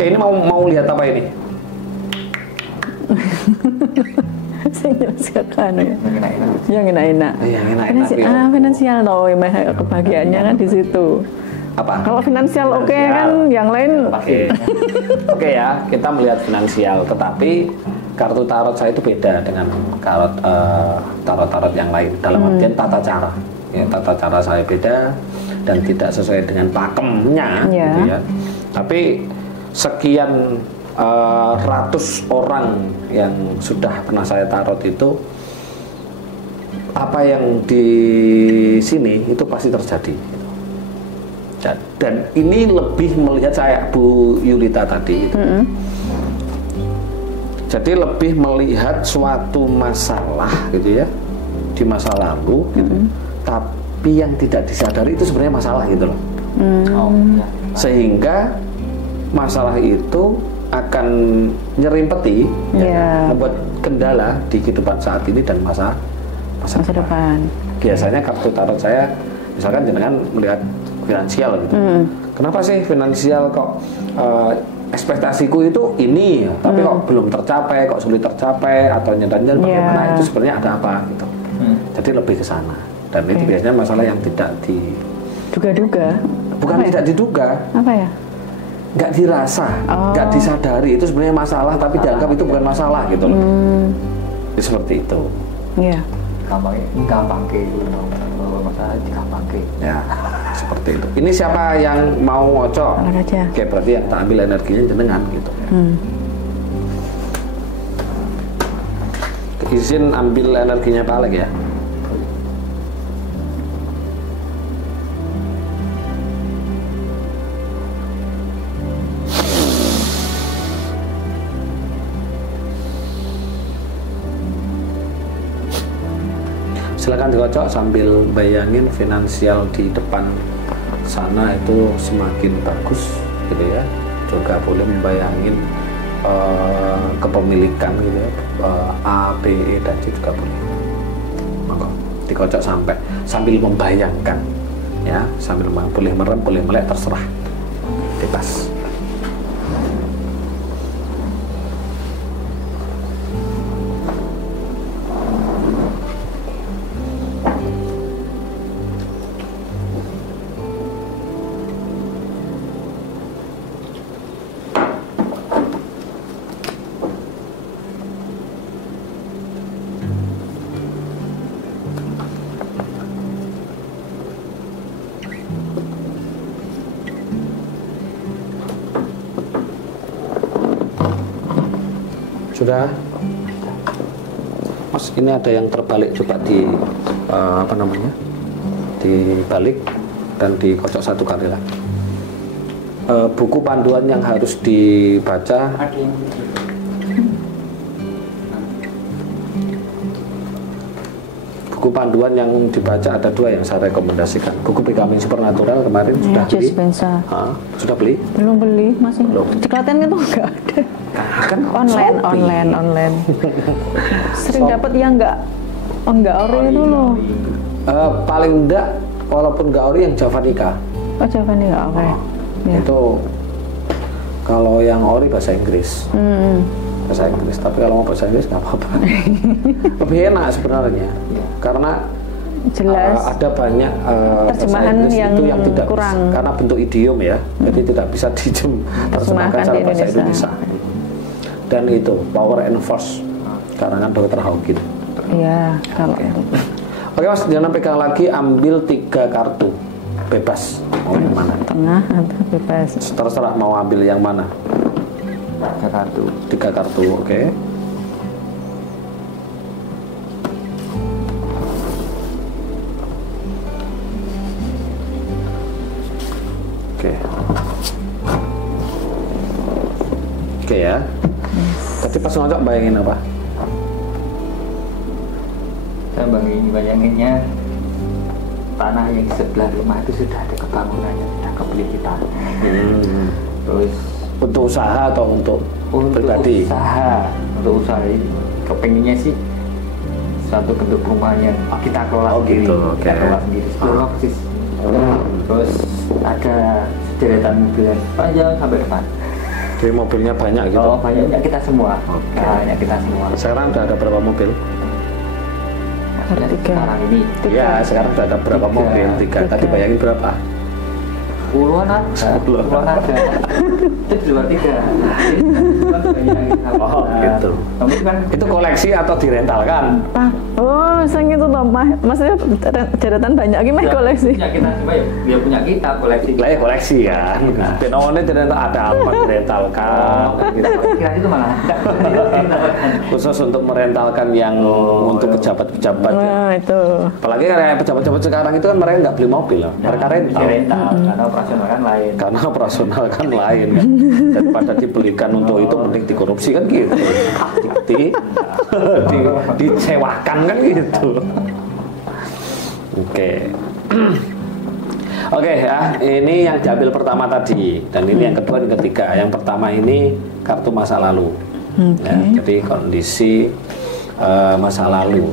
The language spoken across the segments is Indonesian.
Oke, ini mau lihat apa ini? Saya jelaskan ya. Yang enak-enak. Yang enak-enak. Finansial loh, kebahagiaannya kan di situ. Apa? Kalau finansial oke kan, yang lain. Oke ya, kita melihat finansial, tetapi kartu tarot saya itu beda dengan tarot yang lain. Dalam artian tata cara. Ya, tata cara saya beda dan tidak sesuai dengan pakemnya, gitu ya. Tapi sekian ratus orang yang sudah pernah saya tarot itu, apa yang di sini itu pasti terjadi. Dan ini lebih melihat saya Bu Yulita tadi itu. Jadi lebih melihat suatu masalah gitu ya, di masa lalu gitu. Tapi yang tidak disadari itu sebenarnya masalah gitu loh. Sehingga masalah itu akan nyerimpeti, membuat kendala di kehidupan saat ini dan masa depan. Biasanya kartu tarot saya, misalkan jenengan melihat finansial gitu. Kenapa sih finansial kok ekspektasiku itu ini, tapi kok belum tercapai, kok sulit tercapai, atau nyadar bagaimana itu sebenarnya ada apa gitu. Jadi lebih ke sana. Dan itu biasanya masalah yang tidak diduga-duga. Bukan tidak diduga. Apa ya? Nggak dirasa, nggak disadari itu sebenarnya masalah, tapi dianggap itu bukan masalah gitu loh. Jadi seperti itu. Iya. Gampang ke masalah gampang ke. Ya, seperti itu. Ini siapa yang mau ngocok? Oke, berarti yang tak ambil energinya jenengan gitu. Izin ambil energinya Pak Alek ya. Silakan dikocok sambil bayangin finansial di depan sana itu semakin bagus gitu ya. Juga boleh membayangin kepemilikan gitu ya, A, B, E, dan C juga boleh. Maka dikocok sambil membayangkan ya, sambil boleh merem, boleh melek, terserah, bebas. Sudah, Mas, ini ada yang terbalik, coba di dibalik dan dikocok satu kali lah. Buku panduan yang harus dibaca. Buku panduan yang dibaca ada dua yang saya rekomendasikan. Buku Becoming Supernatural kemarin sudah beli. Sudah beli? Belum beli, masih. Di Klaten itu nggak ada. Kan online. Sering dapat yang nggak ori itu loh. Paling enggak, walaupun nggak ori, yang Javanica. Oh, Javanica, oke. Itu kalau yang ori bahasa Inggris. Bahasa Inggris, tapi kalau mau bahasa Inggris nggak apa-apa. Lebih enak sebenarnya, karena jelas ada banyak terjemahan yang itu yang tidak kurang bisa, karena bentuk idiom ya, jadi tidak bisa diterjemahkan secara bahasa Indonesia. Dan itu Power and Force karangan Dr. Hawking. Iya, kalau Oke Mas, jangan pegang lagi, ambil 3 kartu bebas, mau yang mana? Tengah atau bebas? Terserah mau ambil yang mana. 3 kartu. 3 kartu, oke. Oke ya. Tadi pas ngocok bayangin apa? Saya bayanginnya tanah yang di sebelah rumah itu sudah ada kebangunannya, sudah kebeli kita. Terus untuk usaha atau untuk pribadi? Untuk usaha ini kepenginnya sih suatu bentuk rumah yang kita kelola sendiri. Gitu, kita kelola sendiri. Persis. Terus ada deretan mobil yang panjang sampai depan. Jadi mobilnya banyak gitu? Oh, banyak kita semua. Oke. Banyak kita semua. Sekarang udah ada berapa mobil? Ada 3. Sekarang ini Iya, sekarang udah ada berapa mobil? 3. Tadi bayangin berapa? puluhan ada. Puluhan ada. Itu di luar 3. Oh, gitu. Kamu kan Itu koleksi atau direntalkan? Pak, oh, sang itu toh, maksudnya deretan banyak gimana koleksi? punya kita semua ya. Dia punya kita koleksi. Lah ya koleksi kan. Penontonnya dirental ada apa direntalkan? Gitu. Kira itu malah Khusus untuk merentalkan yang untuk pejabat-pejabat. Ya. Nah, itu. Apalagi kayak pejabat-pejabat sekarang itu kan mereka nggak beli mobil loh. Mereka rental. rental karena operasional kan lain. Karena operasional kan lain kan. Daripada dibelikan untuk itu mending dikorupsi kan gitu. Disewakan kan gitu. Oke. Oke ya, ini yang diambil pertama tadi dan ini yang kedua dan ketiga. Yang pertama ini kartu masa lalu. Ya, jadi kondisi masa lalu.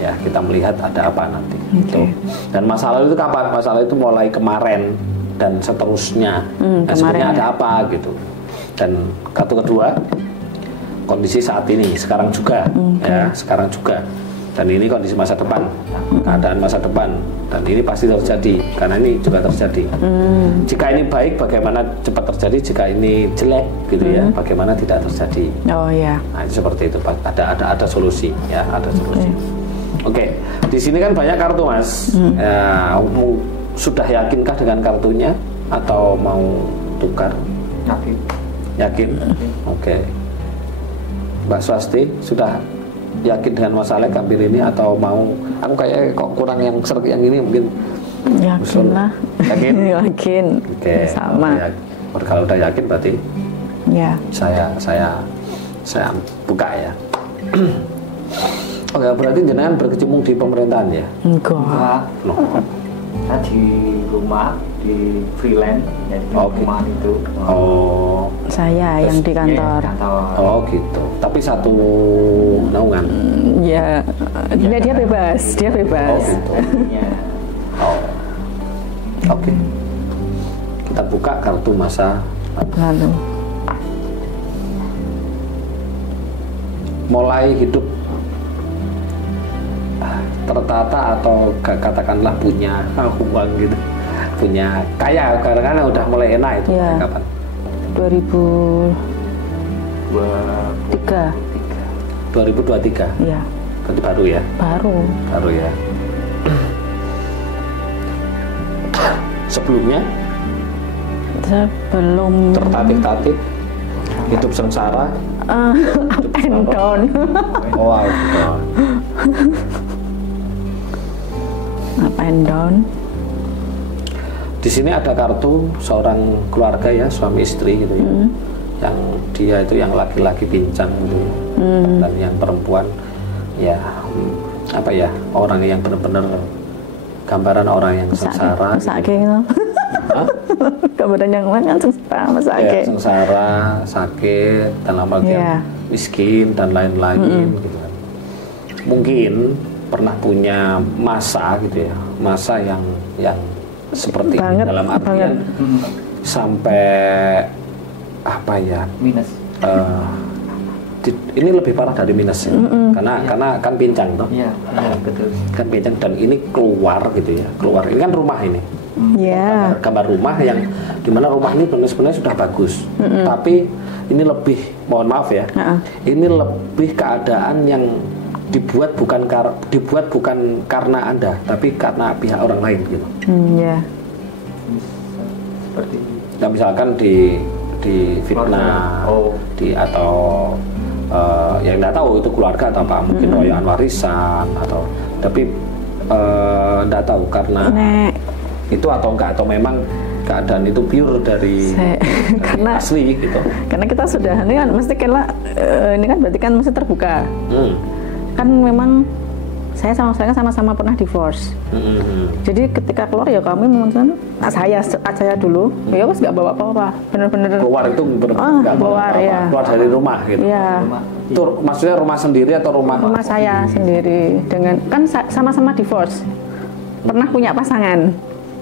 Ya, kita melihat ada apa nanti. Gitu. Dan masa lalu itu kapan? Masa lalu itu mulai kemarin dan seterusnya. Dan sebenarnya ada apa gitu. Dan kartu kedua kondisi saat ini, sekarang juga, ya, sekarang juga. Dan ini kondisi masa depan, keadaan masa depan. Dan ini pasti terjadi, karena ini juga terjadi. Jika ini baik, bagaimana cepat terjadi? Jika ini jelek, gitu ya, bagaimana tidak terjadi? Oh ya. Nah, itu seperti itu. Ada solusi, ya, ada solusi. Oke, di sini kan banyak kartu, Mas. Ya, sudah yakinkah dengan kartunya atau mau tukar? Yakin. Yakin? Oke. Mbak Swasti sudah yakin dengan masalah ambil ini atau mau? Aku kayak kok kurang yang seret yang ini mungkin. Yakin lah. Yakin? Yakin. Oke. Sama. Kalau udah yakin berarti Ya. saya buka ya. Oke, berarti jenengan berkecimpung di pemerintahan ya? Enggak. Loh. Saya di rumah, di freelance, ya di rumah itu. Oh. Saya yang di kantor. Oh gitu. Tapi satu naungan. Ya, dia bebas, dia bebas. Oh gitu. Oh. Oke. Kita buka kartu masa Lalu. mulai hidup tertata atau katakanlah punya uang gitu, punya kaya karena udah mulai enak itu ya. Kapan? 2023. Ya. Berarti baru ya? Baru ya. Sebelumnya? Sebelum tertatih-tatih, hidup sengsara. Up and down. Oh, up and down. Up and down. Di sini ada kartu seorang keluarga ya, suami istri gitu ya. Yang dia itu yang laki-laki pincang gitu ya. Dan yang perempuan ya apa ya, orang yang benar-benar gambaran orang yang sengsara. Sakit gitu. Gambaran yang mana sengsara, ya, sengsara, sakit, dalam artian miskin dan lain-lain gitu kan. Mungkin pernah punya masa gitu ya, masa yang seperti ini, dalam artian sampai apa ya, minus. Ini lebih parah dari minus ya. Karena kan pincang toh. Iya, betul. Kan pincang dan ini keluar gitu ya. Keluar. Ini kan rumah ini. Gambar rumah yang dimana rumah ini sebenarnya sudah bagus. Tapi ini lebih, mohon maaf ya. Ini lebih keadaan yang dibuat bukan karena Anda, tapi karena pihak orang lain gitu. Seperti nah, misalkan di fitnah, atau yang nggak tahu itu keluarga atau apa, mungkin royoan warisan atau tapi nggak tahu karena itu atau enggak, atau memang keadaan itu pure dari karena asli gitu. Karena kita sudah ini kan mesti ini kan berarti kan mesti terbuka. Kan memang saya sama-sama pernah divorce. Jadi ketika keluar ya kami memutuskan saya dulu ya wes nggak bawa apa-apa, bener-bener keluar itu nggak keluar ya, keluar dari rumah gitu. Itu maksudnya rumah sendiri atau rumah saya sendiri dengan kan sama-sama divorce, pernah punya pasangan.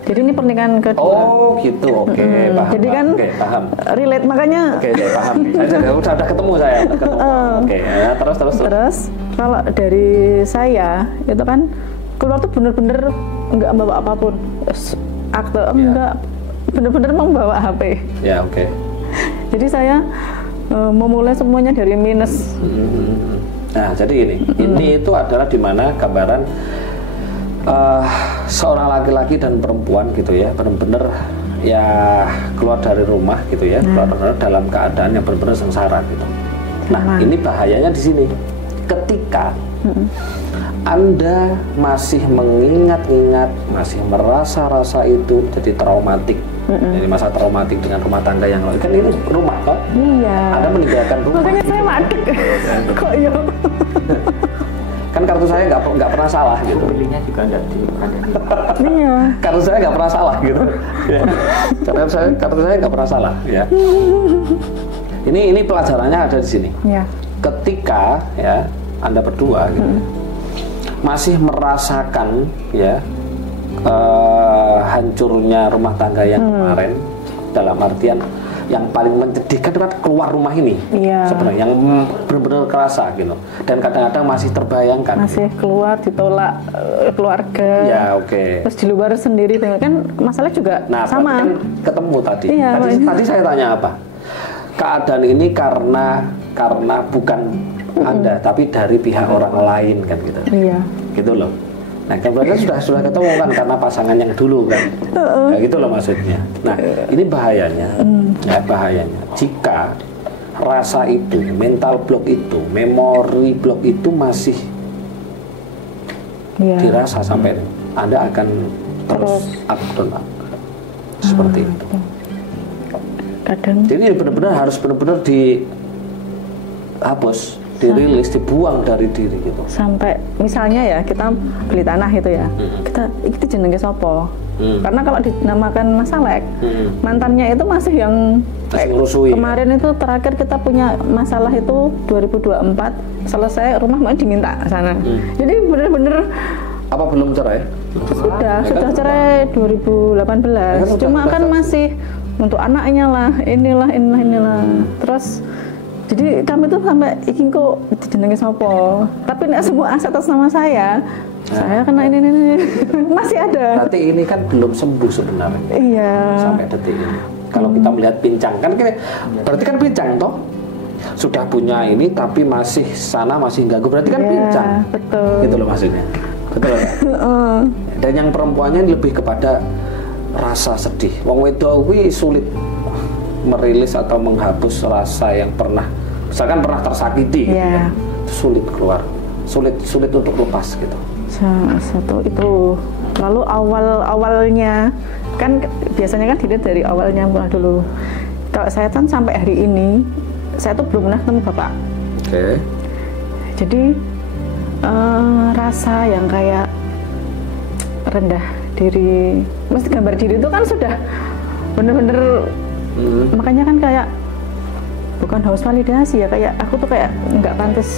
Jadi ini pernikahan kedua. Oh gitu, oke, paham. Jadi kan paham. Relate makanya. Oke, paham. Saya udah ketemu saya. Oke, ya, terus. Kalau dari saya itu kan keluar tuh bener-bener nggak bawa apapun, akte enggak, bener-bener membawa HP. Ya oke. Jadi saya memulai semuanya dari minus. Nah jadi ini itu adalah dimana gambaran seorang laki-laki dan perempuan gitu ya, benar-benar ya keluar dari rumah gitu ya, keluar dalam keadaan yang benar-benar sengsara gitu. Nah ini bahayanya di sini, ketika Anda masih mengingat-ingat, masih merasa-rasa itu jadi traumatik, jadi masa traumatik dengan rumah tangga yang lain. Kan ini rumah kok? Iya. Anda meninggalkan rumah. Makanya saya madek. Kok yo? Kan kartu saya nggak pernah salah gitu. Pilihnya juga nggak ada. Iya. Kartu saya nggak pernah salah gitu. Ya. Kartu saya nggak pernah salah ya. Ini pelajarannya ada di sini. Ya. Ketika ya Anda berdua gitu, masih merasakan ya hancurnya rumah tangga yang kemarin, dalam artian yang paling menyedihkan kan keluar rumah ini, sebenarnya yang benar-benar kerasa gitu, dan kadang-kadang masih terbayangkan. Masih keluar ditolak keluarga. Ya Terus di luar sendiri kan masalah juga sama. Kan ketemu tadi. Iya, tadi saya tanya apa? Keadaan ini karena bukan Anda, tapi dari pihak orang lain kan gitu. Iya. Gitu loh. Nah, kan berarti sudah ketemu kan karena pasangan yang dulu kan. Nah, gitu loh maksudnya. Nah, ini bahayanya. Ya, bahayanya. Jika rasa itu, mental block itu, memori block itu masih dirasa sampai Anda akan terus up dan up. Seperti itu. Kadang. Jadi benar-benar harus benar-benar dihapus, dirilis, dibuang dari diri gitu. Sampai misalnya ya kita beli tanah itu ya, kita jenenge sopo. Karena kalau dinamakan Mas Alek, mantannya itu masih yang kemarin itu terakhir kita punya masalah itu 2024 selesai, rumah mau diminta sana. Jadi bener-bener apa belum cerai? Sudah cerai 2018. Cuma kan masih untuk anaknya lah, inilah. Terus jadi kami tuh sampai ingin kok dijenengi sopo. Tapi nek semua aset atas nama saya kena ini masih ada. Berarti ini kan belum sembuh sebenarnya. Iya. Sampai detik ini. Kalau kita melihat pincang kan berarti kan pincang toh. Sudah punya ini tapi masih ganggu, berarti kan pincang. Betul. Gitu loh maksudnya. Betul. Dan yang perempuannya lebih kepada rasa sedih. Wong wedok kuwi sulit merilis atau menghapus rasa yang misalkan pernah tersakiti gitu kan. Sulit keluar, sulit untuk lepas gitu. Satu itu. Lalu awalnya kan biasanya kan dilihat dari awalnya mulai dulu. Kalau saya kan sampai hari ini saya tuh belum pernah ketemu bapak. Jadi rasa yang kayak rendah diri, mesti gambar diri itu kan sudah bener-bener makanya kan kayak bukan haus validasi ya, kayak aku tuh kayak nggak pantas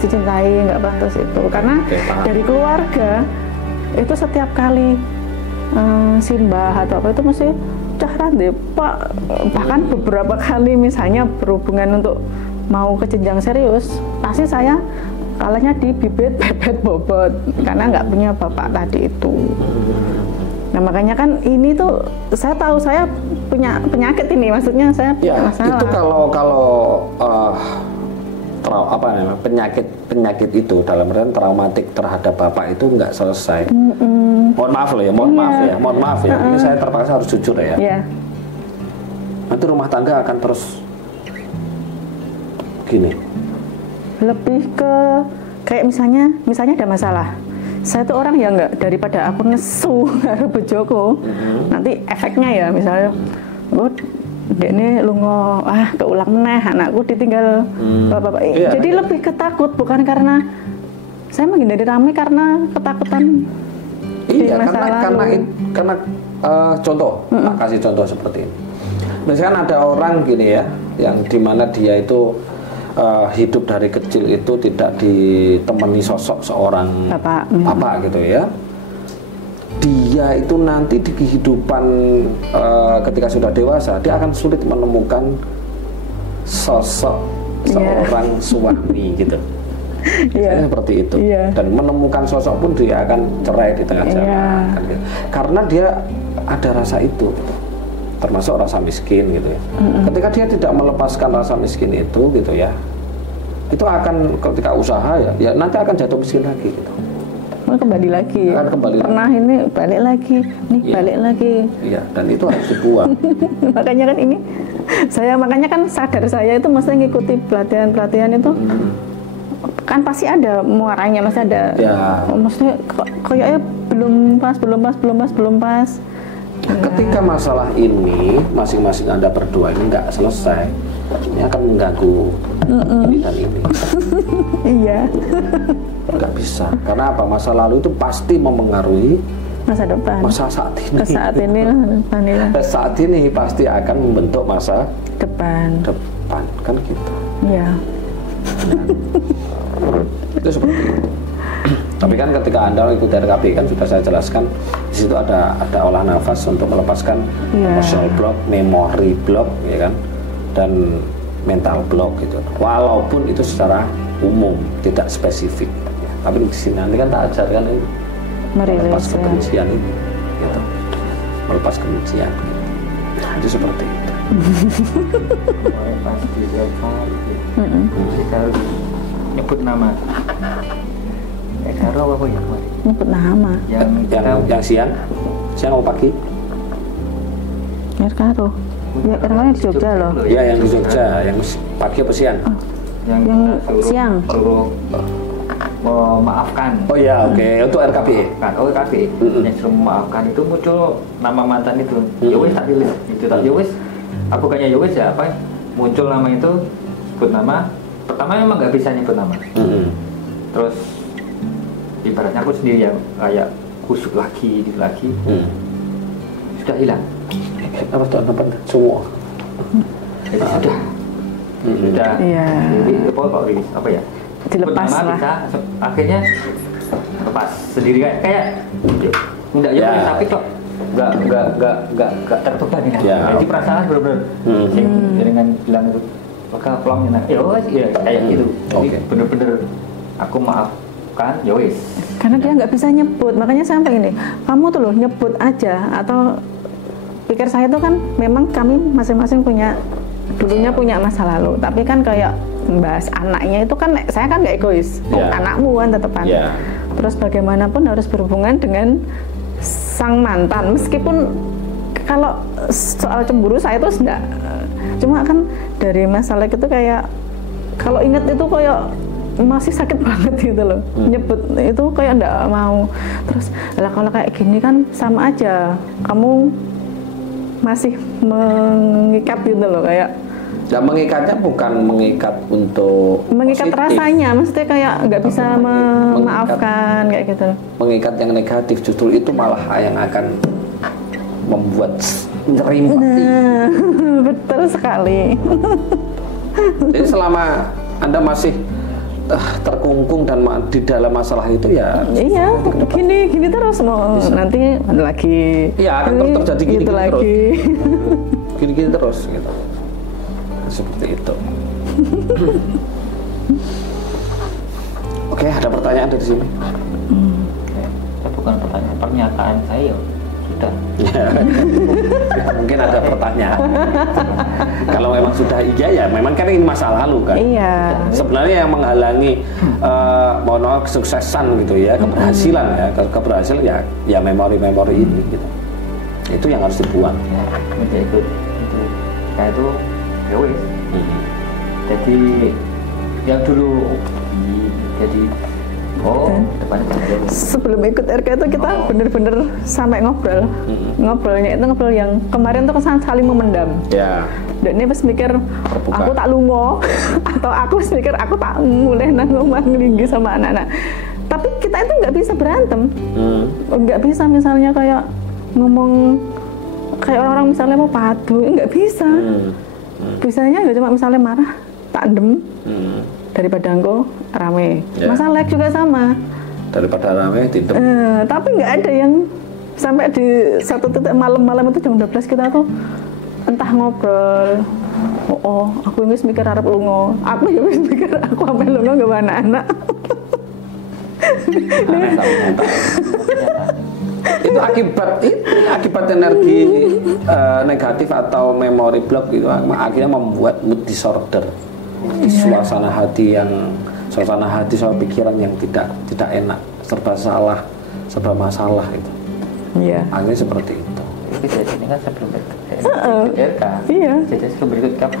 dicintai, nggak pantas itu karena dari keluarga itu setiap kali simbah atau apa itu mesti cahran deh pak, bahkan beberapa kali misalnya berhubungan untuk mau ke jenjang serius pasti saya kalahnya di bibit bebet bobot karena nggak punya bapak tadi itu. Nah makanya kan ini tuh saya tahu saya punya penyakit ini, maksudnya saya punya masalah. Itu kalau penyakit itu dalam artian traumatik terhadap bapak itu nggak selesai. Mohon maaf ya. Ini saya terpaksa harus jujur ya. Nanti rumah tangga akan terus gini. Lebih ke kayak misalnya ada masalah. Saya tuh orang yang nggak, daripada aku nesu karo bojoku, nanti efeknya ya misalnya ini lungo keulang meneh anakku ditinggal bapak. Jadi lebih ketakut, bukan karena saya menghindari ramai karena ketakutan. Karena contoh, kasih contoh seperti ini. Misalkan ada orang gini ya, yang dimana dia itu hidup dari kecil itu tidak ditemani sosok seorang bapak gitu ya. dia itu nanti di kehidupan ketika sudah dewasa dia akan sulit menemukan sosok seorang suami gitu. Seperti itu. Dan menemukan sosok pun dia akan cerai di tengah jalan kan, gitu. Karena dia ada rasa itu, termasuk rasa miskin gitu ya. Ketika dia tidak melepaskan rasa miskin itu gitu ya, itu akan ketika usaha ya nanti akan jatuh miskin lagi gitu. Kembali lagi. Pernah ini balik lagi, nih balik lagi. Iya, dan itu harus dibuang. Makanya kan ini makanya kan sadar saya itu mesti ngikuti pelatihan itu. Kan pasti ada muaranya, masih ada. Maksudnya kayaknya belum pas. Ketika masalah ini masing-masing Anda berdua ini nggak selesai, ini akan mengganggu ini dan ini. Iya. Nggak bisa. Karena apa? Masa lalu itu pasti memengaruhi masa depan. Masa saat ini. Saat ini pasti akan membentuk masa depan kan gitu. Iya. Itu seperti itu. Tapi kan ketika Anda ikut RKP kan sudah saya jelaskan di situ ada olah nafas untuk melepaskan emotional block, memory block ya kan, dan mental block gitu. Walaupun itu secara umum tidak spesifik. Ya. Tapi di sini nanti kan tak ajarkan ini melepas kebencian ini, gitu. Melepas kebencian. Nah, itu seperti itu. Pas di kita harus nyebut nama. Karo apa ya? Nyebut nama. Yang siang atau pagi? Karo. Ya karena di Jogja loh. Ya yang di Jogja, yang pagi apa siang? Yang siang. Memaafkan. Oh ya, oke. Untuk RKP. RKP. Yang suruh memaafkan itu muncul nama mantan itu. Ya wes tak pilih. Itu tak ya wes. Aku kayaknya ya wes ya apa? Muncul nama itu, sebut nama. Pertama memang nggak bisa nyebut nama. Terus ibaratnya aku sendiri yang kayak kusuk lagi, sudah hilang. Apa tuh tempat semua? Jadi sudah. Iya. Jadi apa ya? Dilepas lah. Bisa, akhirnya lepas sendiri kayak enggak ya tapi kok enggak terbeban ya. Jadi perasaan benar-benar dengan bilang itu maka pelongnya kayak gitu. Jadi benar-benar aku maafkan ya wis. Karena dia nggak bisa nyebut, makanya sampai ini kamu tuh loh nyebut aja, atau pikir saya tuh kan memang kami masing-masing dulunya punya masa lalu, tapi kan kayak bahas anaknya itu kan saya kan nggak egois, anakmu kan tetepan. Terus bagaimanapun harus berhubungan dengan sang mantan, meskipun kalau soal cemburu saya tuh enggak, cuma kan dari masalah itu kayak kalau inget itu kayak masih sakit banget gitu loh. Nyebut itu kayak enggak mau. Terus lah kalau kayak gini kan sama aja, kamu masih mengikat gitu loh, kayak dan mengikatnya bukan mengikat untuk mengikat positif. Rasanya maksudnya kayak nggak bisa memaafkan kayak gitu. Mengikat yang negatif justru itu malah yang akan membuat nyerimpeti. Betul sekali. Jadi selama Anda masih terkungkung dan di dalam masalah itu ya iya gini terus mau bisa. Nanti lagi ya akan terjadi gini lagi terus gini terus gitu, seperti itu. Oke, ada pertanyaan dari sini? Bukan pertanyaan, pernyataan saya sudah. Ya, mungkin ada pertanyaan. Kalau memang sudah iya ya, memang kan ini masa lalu kan. Iya. Sebenarnya yang menghalangi kesuksesan gitu ya, keberhasilan ya, keberhasilan ya memori-memori ini gitu. Itu yang harus dibuang. Ya, itu kayak itu ya wis. Jadi yang dulu jadi sebelum ikut RK itu kita bener-bener sampai ngobrolnya itu ngobrol yang kemarin tuh kesan saling memendam. Dan ini pas mikir aku tak lungo atau aku mikir aku tak mulai ngomong linggi sama anak-anak. Tapi kita itu nggak bisa berantem, nggak bisa misalnya kayak ngomong kayak orang-orang misalnya mau padu, nggak bisa. Bisanya ya cuma misalnya marah tak dem. Daripada engko rame. Masa like juga sama. Daripada rame tidak. Tapi nggak ada yang sampai di satu titik malam-malam itu jam 12 kita tuh entah ngobrol. Aku wis mikir arep lunga. Aku ya wis mikir aku sampe lunga nggawa anak-anak. Itu akibat energi negatif atau memory block itu akhirnya membuat mood disorder. Suasana hati sama pikiran yang tidak enak, serba salah, serba masalah itu. Iya. Akhirnya seperti itu. Ini kan sebelum RK. Iya. Jadi sebelum berikut kamu.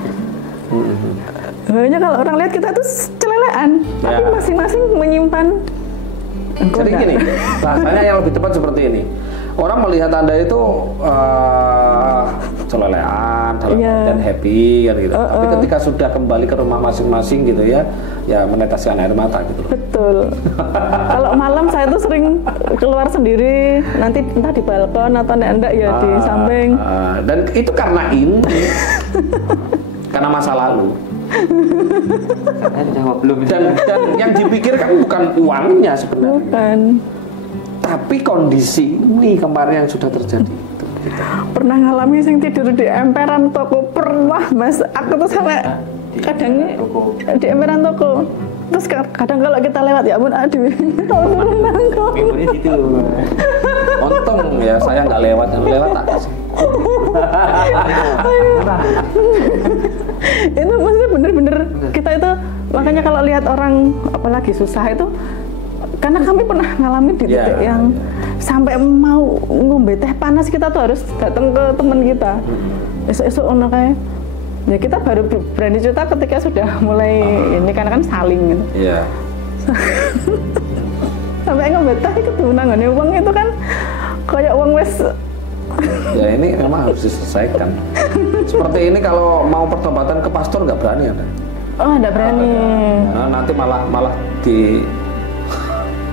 Hanya kalau orang lihat kita tuh celelean, tapi masing-masing menyimpan. Jadi gini, bahasanya yang lebih tepat seperti ini. Orang melihat Anda itu celelean, dan happy kan gitu. Tapi ketika sudah kembali ke rumah masing-masing gitu ya meneteskan air mata gitu. Betul. Kalau malam saya tuh sering keluar sendiri, nanti entah di balkon atau enggak ya di samping. Dan itu karena ini, karena masa lalu. Dan yang dipikirkan bukan uangnya sebenarnya. Bukan. Tapi kondisi ini kemarin yang sudah terjadi. Pernah ngalami sing tidur di emperan toko, pernah Mas. Aku tuh sampai kadangnya di emperan toko. Terus kadang kalau kita lewat ya ampun aduh. Memori situ. Untung ya saya nggak lewat, yang lewat tak kasih. Itu maksudnya bener-bener kita itu makanya kalau lihat orang apalagi susah itu karena kami pernah ngalamin di titik yang sampai mau ngombe teh panas kita tuh harus datang ke teman kita. Esok-esok ono kayak ya kita baru berani cerita ketika sudah mulai ini karena kan saling gitu. Iya. Sampai ngombe teh ketunangane wong itu kan kayak wong wes ya ini memang harus diselesaikan. Seperti ini kalau mau pertobatan ke pastor nggak berani Anda? Oh nggak berani. Nah, nanti malah di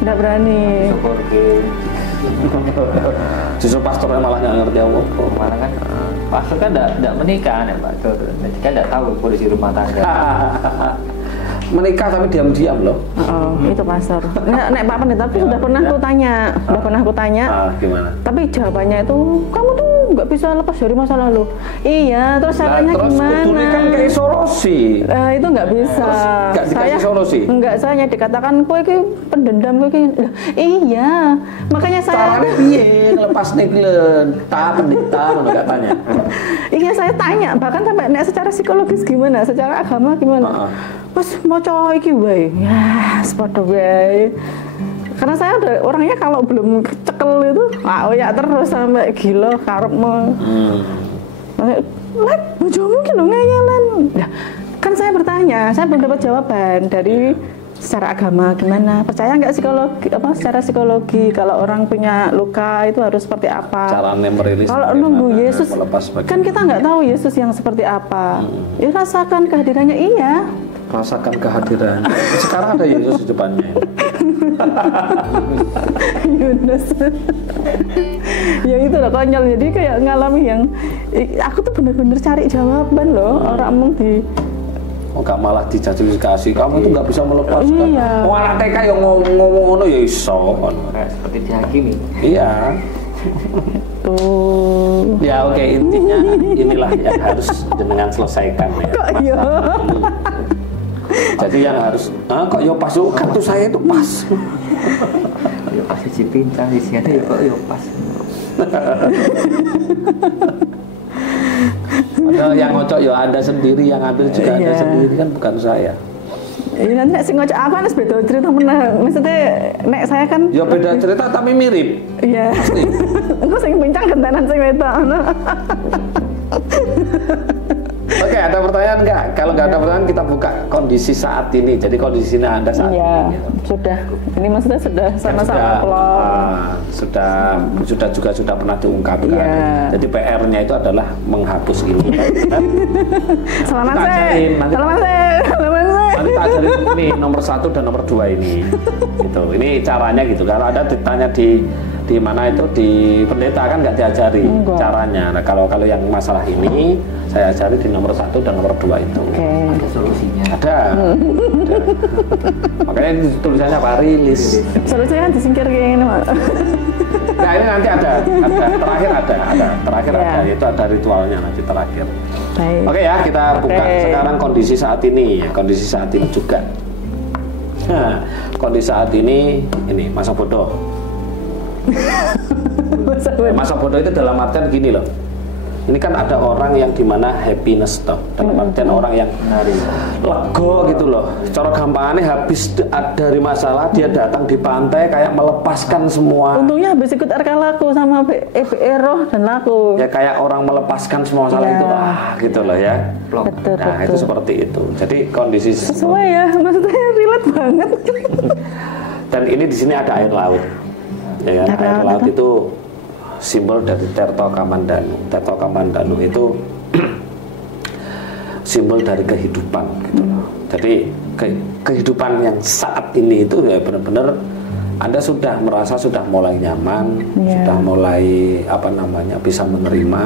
nggak berani. Justru pastornya malah nggak ngerti apa. Malah kan pastor kan nggak menikah ya Pak. Jadi kan nggak tahu kondisi rumah tangga. Menikah tapi diam-diam loh. Itu pastor. Nek Pak Pendeta tapi sudah pernah aku tanya. Gimana? Tapi jawabannya itu kamu tuh nggak bisa lepas dari masa lalu. Iya, terus caranya gimana? Terus kan kayak solusi. Itu nggak bisa. Nggak dikasih solusi. Enggak, saya dikatakan kowe iki pendendam kowe iki. Iya, makanya saya. Caranya piye ngelepas niklen? Pendeta enggak tanya. Iya, saya tanya bahkan sampai nek secara psikologis gimana, secara agama gimana. Terus mau coba iki wae. Ya, sepodo wae. Karena saya udah orangnya kalau belum kecekel itu, ya terus sampai gila karepmu. Lah, bojomu ki lho ngeyelan. Lah, kan saya bertanya, saya belum dapat jawaban dari secara agama gimana. Percaya nggak secara psikologi kalau orang punya luka itu harus seperti apa? Caranya merilis. Kalau nunggu Yesus, kan kita nggak tahu Yesus yang seperti apa. Ya rasakan kehadirannya iya. Rasakan kehadiran. Sekarang ada Yesus di depannya. Yunus. Ya itu loh konyol. Jadi kayak ngalami yang aku tuh bener-bener cari jawaban loh. Orang emang gak malah dijustifikasi. Kamu itu nggak bisa melepaskan. Iya. Anak TK yang ngomong ngono ya iso. Seperti dihakimi. Iya. Tuh. Ya oke, intinya inilah yang harus jenengan selesaikan ya. Kok iya? Jadi yang harus, kok yo pas kartu saya itu pas. Yo pas si pincang di sini yo kok yo pas. Padahal yang ngocok yo Anda sendiri, yang ambil juga Anda sendiri kan bukan saya. Iya nanti nek sing ngocok apa nek beda cerita meneh. Maksudnya nek saya kan ya beda cerita tapi mirip. Iya. Engko sing pincang gentanan sing wedok. Oke, ada pertanyaan nggak? Kalau nggak ada pertanyaan, kita buka kondisi saat ini. Jadi kondisi Anda saat ini. Sudah. Ini maksudnya sudah sama-sama sudah pernah diungkapkan. Jadi PR-nya itu adalah menghapus ini. Selamat saya. Nanti tak ajarin ini nomor 1 dan nomor 2 ini. Gitu. Ini caranya gitu. Kalau ada ditanya di di mana itu di pendeta kan nggak diajari caranya. Nah kalau yang masalah ini saya ajari di nomor 1 dan nomor 2 itu. Ada solusinya. Ada. Makanya tulisannya apa? Rilis. Solusinya kan disingkir kayak gini, Mas. Nah ini nanti ada terakhir ada, yaitu ada ritualnya nanti terakhir. Baik. Oke ya, kita buka sekarang kondisi saat ini, kondisi saat ini juga. Nah, kondisi saat ini masa bodoh. Masa bodoh itu dalam artian gini loh. Ini kan ada orang yang dimana happiness toh, dalam artian orang yang lego gitu loh. Cara gampangannya habis dari masalah dia datang di pantai kayak melepaskan semua. Untungnya habis ikut RK Laku sama Roh dan Laku. Ya kayak orang melepaskan semua masalah itu lah, gitu loh ya. Betul, nah itu seperti itu. Jadi kondisi sesuai ya, maksudnya relate banget. Dan ini di sini ada air laut. Ya, air laut itu simbol dari Tirta Kamandanu. Tirta Kamandanu itu simbol dari kehidupan gitu loh. Jadi kehidupan yang saat ini itu ya benar-benar Anda sudah merasa sudah mulai nyaman, sudah mulai bisa menerima,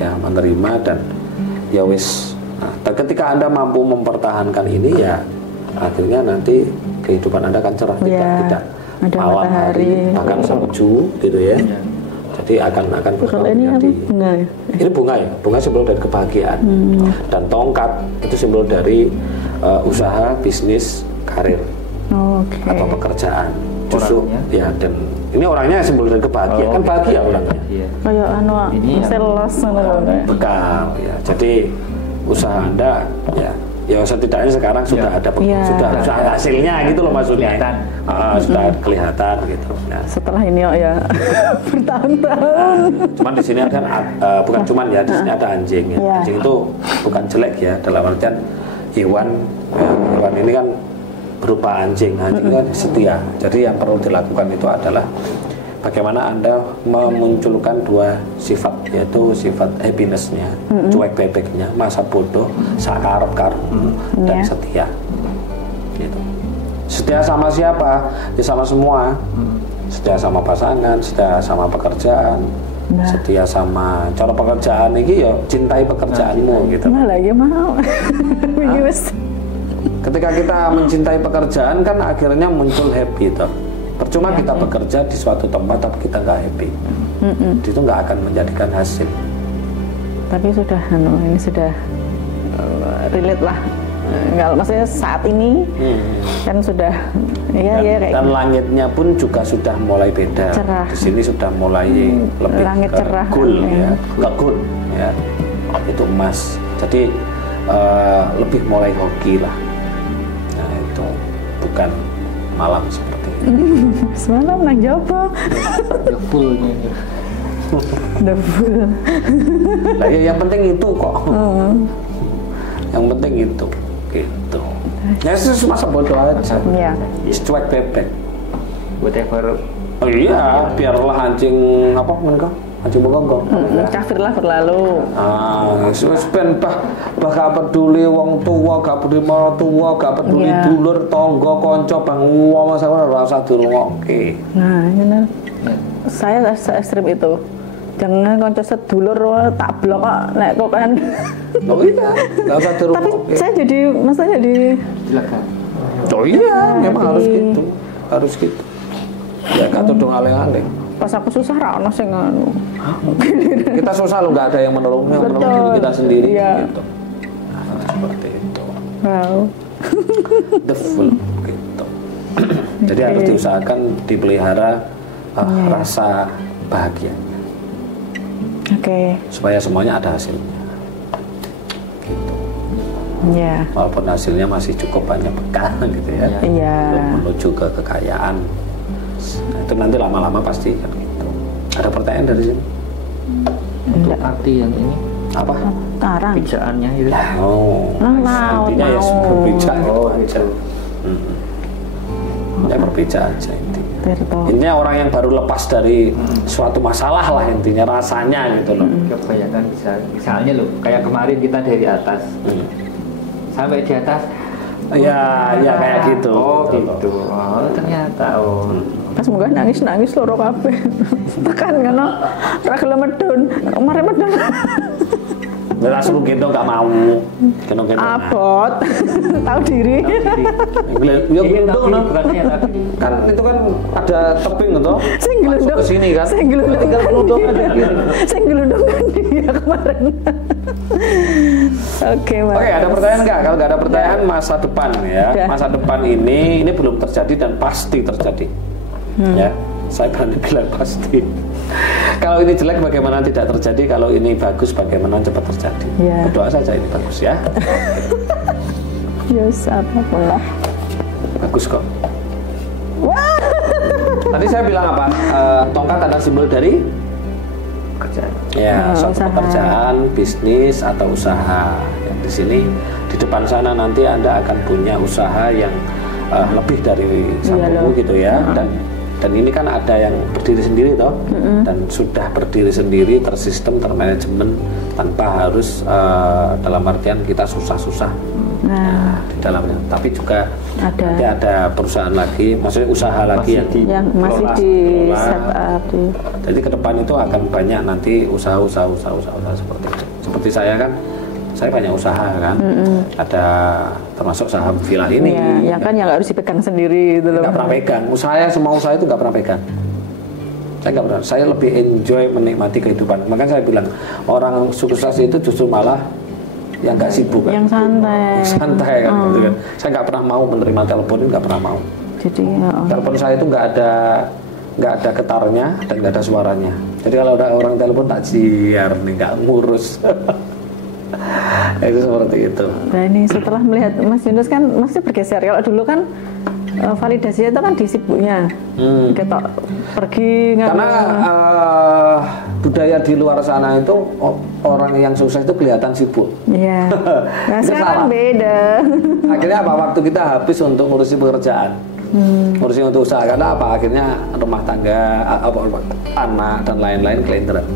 ya menerima dan ya wis. Nah, ketika Anda mampu mempertahankan ini ya akhirnya nanti kehidupan Anda akan cerah, tidak malam hari bahkan salju gitu ya. Jadi akan kalau ini bunga ya? Ini bunga simbol dari kebahagiaan. Dan tongkat itu simbol dari usaha, bisnis, karir atau pekerjaan. Justru ya, dan ini orangnya simbol dari kebahagiaan, kan bahagia orangnya. Kayak sales bekal ya. Jadi usaha Anda ya setidaknya sekarang sudah ada sudah hasilnya gitu loh maksudnya. Sudah kelihatan gitu. Nah, setelah ini ya bertahun-tahun. Cuman di sini ada bukan cuman ya, di sini ada anjing ya. Anjing itu bukan jelek ya, dalam artian hewan ini kan berupa anjing kan setia. Jadi yang perlu dilakukan itu adalah bagaimana Anda memunculkan 2 sifat, yaitu sifat happiness-nya, cuek bebeknya, masa bodoh, sakarep-karep, dan setia. Gitu. Setia sama siapa? Ya sama semua. Setia sama pasangan, setia sama pekerjaan, setia sama cara pekerjaan ini ya cintai pekerjaanmu gitu. Malah ya mau. Ketika kita mencintai pekerjaan kan akhirnya muncul happy toh. Percuma kita bekerja di suatu tempat tapi kita nggak happy, itu nggak akan menjadikan hasil. Tapi sudah, ini sudah relate lah. Kalau maksudnya saat ini kan sudah dan langitnya pun juga sudah mulai beda. Cerah. Di sini sudah mulai lebih langit ke cerah, gold ya, gold ya, itu emas. Jadi lebih mulai hoki lah. Nah itu bukan malam seperti ini. Semalam nang jopo. Fullnya. Udah full. Nah, ya, yang penting itu kok. Yang penting itu, gitu. Ya masa bodoh aja. Iya. Cuek bebek. Whatever. Oh iya, biarlah anjing anjing menggonggong. Kafirlah berlalu. Wis ben bah gak peduli wong tua, gak peduli maratuwa, gak peduli dulur, tangga, kanca, bang wong ora usah dirungokke. Nah, ini saya se-ekstrim itu. Jangan kanca sedulur tak blok kok nek kok kan. Oh iya, enggak usah dirungokke. Tapi saya jadi silakan. Oh iya, memang harus gitu. Harus gitu. Ya gak tudung aleng-aleng. Pas aku susah ra ono sing anu. Kita susah lo nggak ada yang menolong diri kita sendiri gitu. Nah, seperti itu. Wow. The full gitu. Jadi harus diusahakan dipelihara rasa bahagianya. Supaya semuanya ada hasilnya. Gitu. Iya. Walaupun hasilnya masih cukup banyak bekal gitu ya. Iya. Menuju ke kekayaan. Nah, itu nanti lama-lama pasti kan gitu. Ada pertanyaan dari sini? Untuk arti yang ini apa? Tarang. Pijaannya itu. Intinya ya berpijak gitu aja. Ya berpijak aja intinya. Intinya orang yang baru lepas dari suatu masalah lah intinya rasanya gitu loh. Kebayangkan misalnya loh, kayak kemarin kita dari atas sampai di atas. Ya kayak gitu. Oh gitu. Oh ternyata Pas munggah nangis loro kabeh. Tekan ngono ora gelem medun. Mari medun. Nggak langsung gendong nggak mau. Gendong. Abot. Tahu diri. Ya gendong kan itu kan ada tebing gitu. Sing gelundung ke sini kan. Sing gelundung tinggal gelundung aja. Sing gelundung kan dia kemarin. Oke, ada pertanyaan nggak? Kalau nggak ada pertanyaan, masa depan ya. Masa depan ini belum terjadi dan pasti terjadi. Ya, saya berani bilang pasti. Kalau ini jelek bagaimana tidak terjadi, kalau ini bagus bagaimana cepat terjadi. Berdoa saja ini bagus ya. Apapun lah. Bagus kok. Wah. Tadi saya bilang apa? Tongkat adalah simbol dari pekerjaan. Ya, suatu pekerjaan, bisnis atau usaha. Yang di sini di depan sana nanti Anda akan punya usaha yang lebih dari satu gitu ya. Dan ini kan ada yang berdiri sendiri toh, dan sudah berdiri sendiri, tersistem, termanajemen tanpa harus dalam artian kita susah-susah di dalamnya. Tapi juga nanti ada perusahaan lagi, maksudnya usaha lagi yang masih di setup. Jadi ke depan itu akan banyak nanti usaha seperti itu. Seperti saya kan. Saya banyak usaha kan, ada termasuk saham villa ini. Iya, yang kan yang harus dipegang sendiri gitu loh. Nggak pernah pegang. Semua usaha itu nggak pernah pegang. Saya nggak pernah. Saya lebih enjoy menikmati kehidupan. Makanya saya bilang orang sukses itu justru malah yang nggak sibuk kan. Yang santai kan. Gitu kan. Saya nggak pernah mau menerima telepon, nggak pernah mau. Jadi telepon saya itu nggak ada getarnya dan nggak ada suaranya. Jadi kalau ada orang telepon tak siar nih, nggak ngurus. Itu seperti itu. Nah ini setelah melihat Mas Yunus kan masih bergeser. Kalau dulu kan validasinya itu kan di sibuknya, kita pergi. Karena budaya di luar sana itu orang yang sukses itu kelihatan sibuk. Iya. Nah sekarang beda. Akhirnya apa? Waktu kita habis untuk ngurusi pekerjaan, ngurusi untuk usaha. Karena apa? Akhirnya rumah tangga, anak dan lain-lain kelenteng.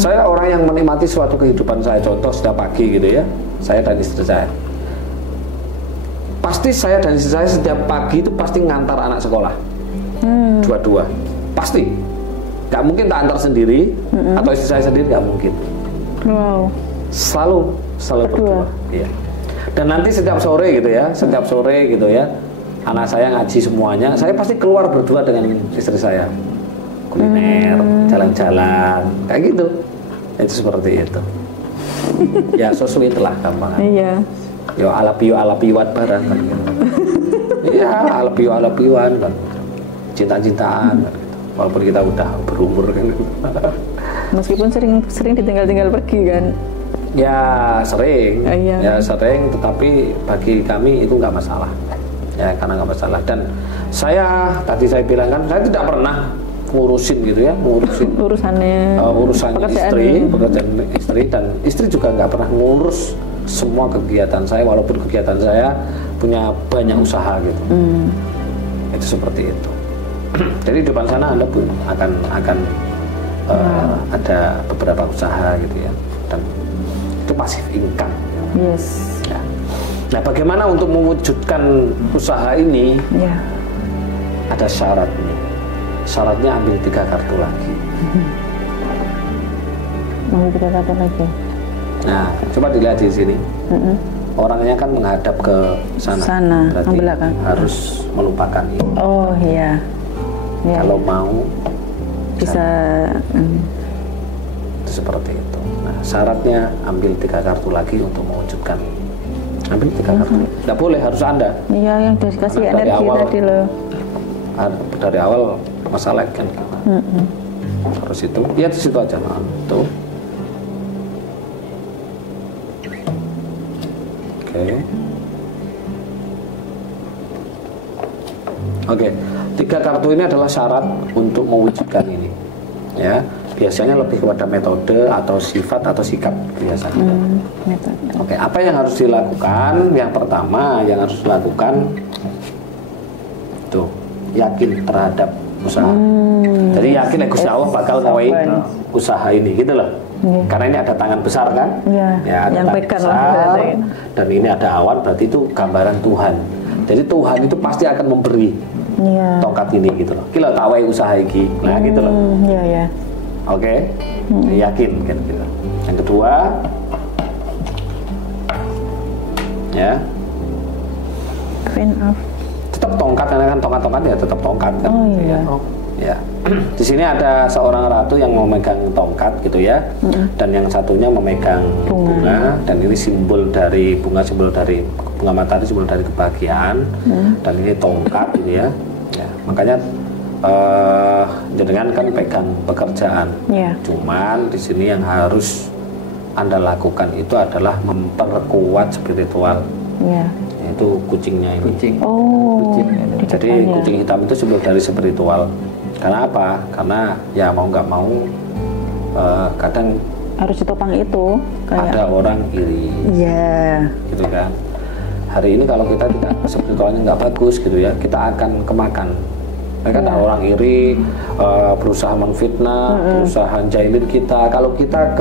Saya orang yang menikmati suatu kehidupan saya. Contoh setiap pagi gitu ya, saya dan istri saya. Pasti saya dan istri saya setiap pagi itu pasti ngantar anak sekolah. Dua-dua. Pasti. Gak mungkin tak antar sendiri atau istri saya sendiri, gak mungkin. Wow. Selalu berdua. Iya. Dan nanti setiap sore gitu ya, anak saya ngaji semuanya, saya pasti keluar berdua dengan istri saya. Kuliner, jalan-jalan, kayak gitu. Itu seperti itu. Ya sesuai itulah gampang. Iya. Yo alapiwat barang kan gitu. Iya, alapiwan kan. Cinta-cintaan kan gitu. Walaupun kita udah berumur kan. Meskipun sering ditinggal-tinggal pergi kan. Ya sering. Iya. Ya sering, tetapi bagi kami itu nggak masalah. Ya karena nggak masalah. Dan tadi saya bilang kan, saya tidak pernah ngurusin gitu ya, urusannya pekerjaan istri, dan istri juga nggak pernah ngurus semua kegiatan saya, walaupun kegiatan saya punya banyak usaha gitu. Itu seperti itu. Jadi di depan sana Anda pun akan ada beberapa usaha gitu ya, dan itu passive income. Yes. Ya. Nah, bagaimana untuk mewujudkan usaha ini? Ya. Ada syaratnya. Syaratnya ambil 3 kartu lagi. Ambil 3 kartu lagi. Nah, coba dilihat di sini. Orangnya kan menghadap ke sana. Berarti belakang. Harus melupakan ini. Oh iya. Ya. Kalau mau bisa. Itu seperti itu. Nah, syaratnya ambil 3 kartu lagi untuk mewujudkan. Ambil 3 kartu. Tidak boleh, harus Anda. Iya, yang udah dikasih energi tadi loh. Dari awal masalah kan. Harus itu. Ya di situ aja. Tuh. Oke. 3 kartu ini adalah syarat untuk mewujudkan ini. Ya, biasanya lebih kepada metode atau sifat atau sikap biasanya. Oke, apa yang harus dilakukan? Yang pertama yang harus dilakukan tuh, yakin terhadap usaha. Jadi yakin Gusti Allah bakal ngawai usaha ini gitu loh. Karena ini ada tangan besar kan? Ya, ada tangan besar, dan ini ada awan, berarti itu gambaran Tuhan. Jadi Tuhan itu pasti akan memberi tongkat ini gitu loh. Kilo tawai usaha iki. Nah gitu loh. Iya. Oke. Yakin kan gitu. Yang kedua ya. Queen of. Tetap tongkat karena kan tongkat ya tetap tongkat kan. Oh iya. Ya. Di sini ada seorang ratu yang memegang tongkat gitu ya. Dan yang satunya memegang bunga dan ini simbol dari bunga, simbol dari bunga matahari, simbol dari kebahagiaan. Dan ini tongkat gitu ya. Makanya jenengan kan pegang pekerjaan. Cuman di sini yang harus Anda lakukan itu adalah memperkuat spiritual. Yaitu kucingnya ini. Kucing. Jadi kucing hitam itu simbol dari spiritual. Karena apa? Karena ya mau nggak mau kadang harus ditopang itu kayak ada orang iri. Gitu kan. Hari ini kalau kita tidak spiritualnya nggak bagus gitu ya, kita akan kemakan. Mereka ada orang iri, berusaha menfitnah, berusaha jahilin kita. Kalau kita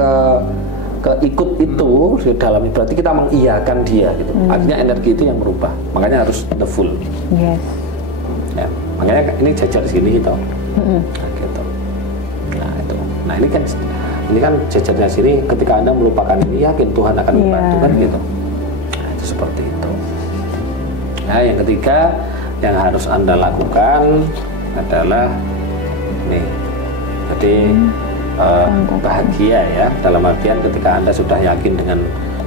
ikut itu di dalam itu berarti kita mengiyakan dia gitu. Artinya energi itu yang berubah. Makanya harus the full. Yes. Ya, makanya ini jajar di sini gitu. Nah, gitu. Nah, itu. Nah, ini kan jajarnya sini ketika Anda melupakan ini yakin Tuhan akan membantu kan gitu. Nah, itu seperti itu. Nah, yang ketiga yang harus Anda lakukan adalah nih. Jadi bahagia ya, dalam artian ketika Anda sudah yakin dengan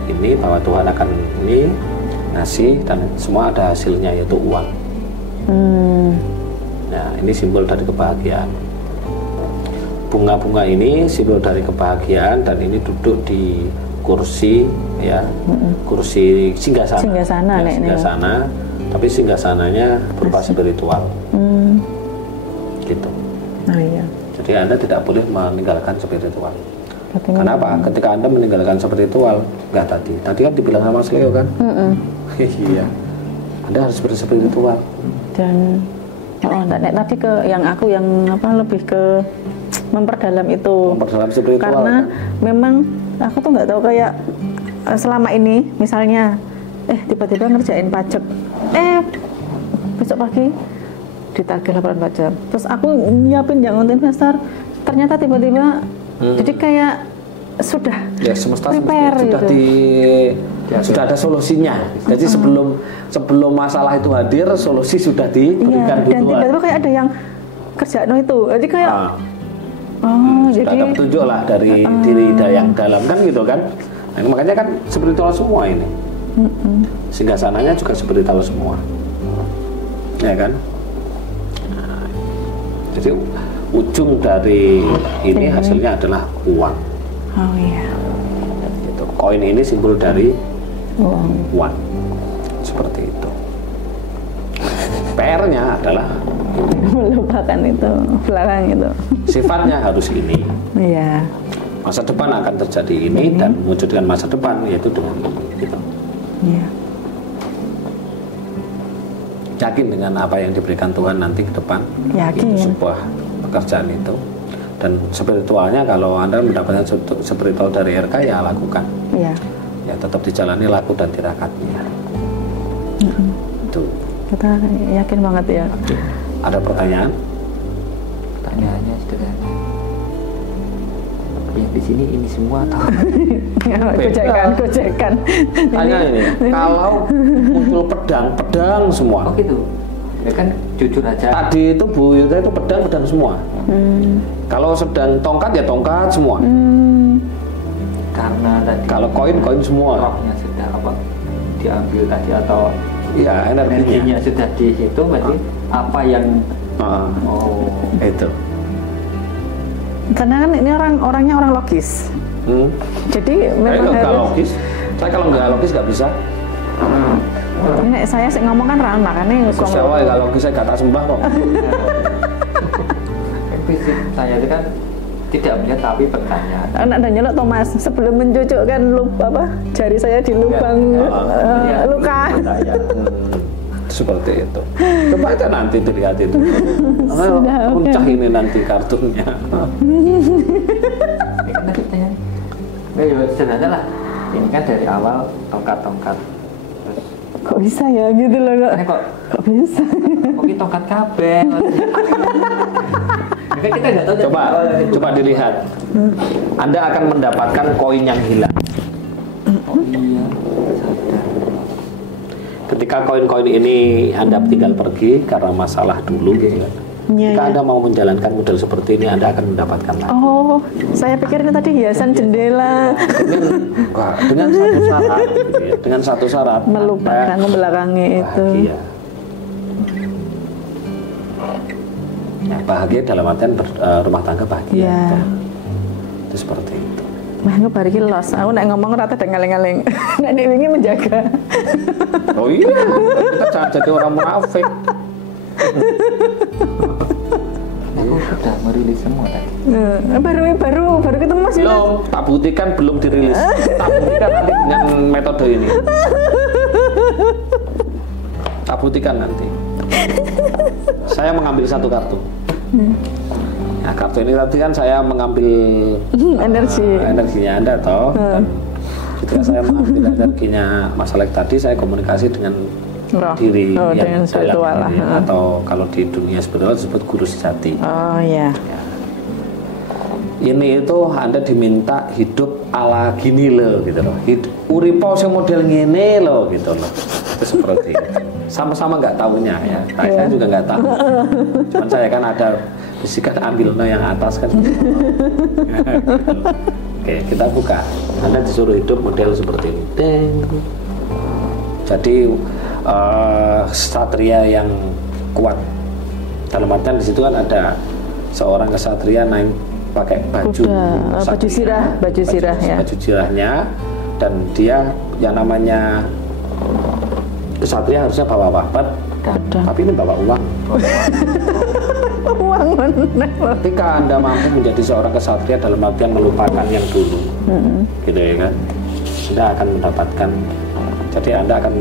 ini bahwa Tuhan akan ini ngasih dan semua ada hasilnya yaitu uang. Nah, ini simbol dari kebahagiaan. Bunga-bunga ini simbol dari kebahagiaan dan ini duduk di kursi ya, kursi singgasana. Singgasana, tapi singgasananya berupa spiritual. Gitu. Jadi Anda tidak boleh meninggalkan spiritual. Kenapa? Ketika Anda meninggalkan spiritual, tadi kan dibilang sama Mas Leo kan? Iya. Anda harus berspiritual. Dan tadi ke yang aku yang lebih ke memperdalam itu. Memperdalam spiritual. Karena memang aku tuh nggak tahu kayak selama ini misalnya tiba-tiba ngerjain pajak. Besok pagi ditagih laporan pajak. Terus aku nyiapin yang untuk investor, ternyata tiba-tiba jadi kayak sudah semesta prepare sudah gitu. Sudah ada solusinya. Jadi sebelum masalah itu hadir, solusi sudah diberikan duluan. Dan tiba-tiba kayak ada yang kerjaan itu. Jadi kayak sudah ada petunjuk lah dari diri yang dalam kan gitu kan. Nah, makanya kan spiritual semua ini. Singgasananya juga spiritual semua. Ya kan? Nah, jadi ujung dari ini hasilnya adalah uang. Gitu. Koin ini simbol dari uang. Seperti itu. PR-nya adalah melupakan itu belakang itu. Sifatnya harus ini. Masa depan akan terjadi ini dan mewujudkan masa depan yaitu dengan ini. Gitu. Yakin dengan apa yang diberikan Tuhan nanti ke depan. Itu sebuah pekerjaan itu. Dan spiritualnya kalau Anda mendapatkan spiritual dari RK ya lakukan. Ya tetap dijalani laku dan tirakatnya. Itu. Kita yakin banget ya. Ada pertanyaan? Pertanyaannya sederhana. Yang di sini ini semua atau? Gojekan. Tanya ini, kalau muncul pedang semua. Oh gitu. Ya kan jujur aja. Tadi itu Bu Yuta itu pedang semua. Kalau sedang tongkat ya tongkat semua. Karena tadi. Kalau koin semua. Rohnya sudah diambil tadi atau? Ya energinya sudah di situ berarti apa yang itu. Karena kan ini orangnya orang logis. Jadi memang nggak logis. Saya kalau nggak logis nggak bisa. Ini saya ngomong kan makanya Jawa nggak logis saya kata sembah kok. Fisik saya itu kan tidak melihat tapi bertanya. Anak dan nyelok Thomas sebelum mencucukkan jari saya di lubang luka. Seperti itu. Coba aja nanti dilihat itu. Puncak ini nanti kartunya. Ini kan pertanyaan. Sederhana lah. Ini kan dari awal tongkat-tongkat. Terus kok bisa ya gitu loh kok bisa kok kita tongkat kabel. Kita nggak tahu. Coba dilihat. Anda akan mendapatkan koin yang hilang. Oh iya. Ketika koin-koin ini Anda tinggal pergi karena masalah dulu gitu kan. Jika Anda mau menjalankan model seperti ini, Anda akan mendapatkan lagi. Oh, saya pikir ini tadi hiasan jendela. Dengan satu syarat, gitu ya. Dengan satu syarat. Melupakan membelakangi itu. Bahagia dalam artian rumah tangga bahagia. Ya. Itu seperti itu. Mah aku bari ki los. Aku nek ngomong rata dan ngaleng-ngaleng. Nek wingi menjaga. Oh iya, kita jangan jadi orang munafik. Aku sudah merilis semua tadi. Baru ketemu Mas Yunus. Belum, tak buktikan belum dirilis. Tak buktikan nanti dengan metode ini. Tak buktikan nanti. Saya mengambil satu kartu. Nah, kartu ini nanti kan saya mengambil energinya Anda toh. Ketika saya mengambil energinya Mas Alek tadi, saya komunikasi dengan diri yang dalam diri, atau kalau di dunia spiritual disebut guru sejati. Oh iya. Ini itu Anda diminta hidup ala gini loh gitu loh. Uripo sing model ngene loh gitu loh. Itu seperti itu. Sama-sama nggak tahunya ya. Saya juga nggak tahu. Cuman saya kan ada bisikan ambil no yang atas kan. Oke, kita buka. Anda disuruh hidup model seperti ini. Deng. Jadi ksatria yang kuat. Dalam artian di situ kan ada seorang ksatria naik pakai baju sirahnya, dan dia yang namanya ksatria harusnya bawa pedang, tapi ini bawa uang. Uang mana? Ketika Anda mampu menjadi seorang ksatria dalam artian melupakan yang dulu, gitu ya kan, Anda akan mendapatkan. Jadi Anda akan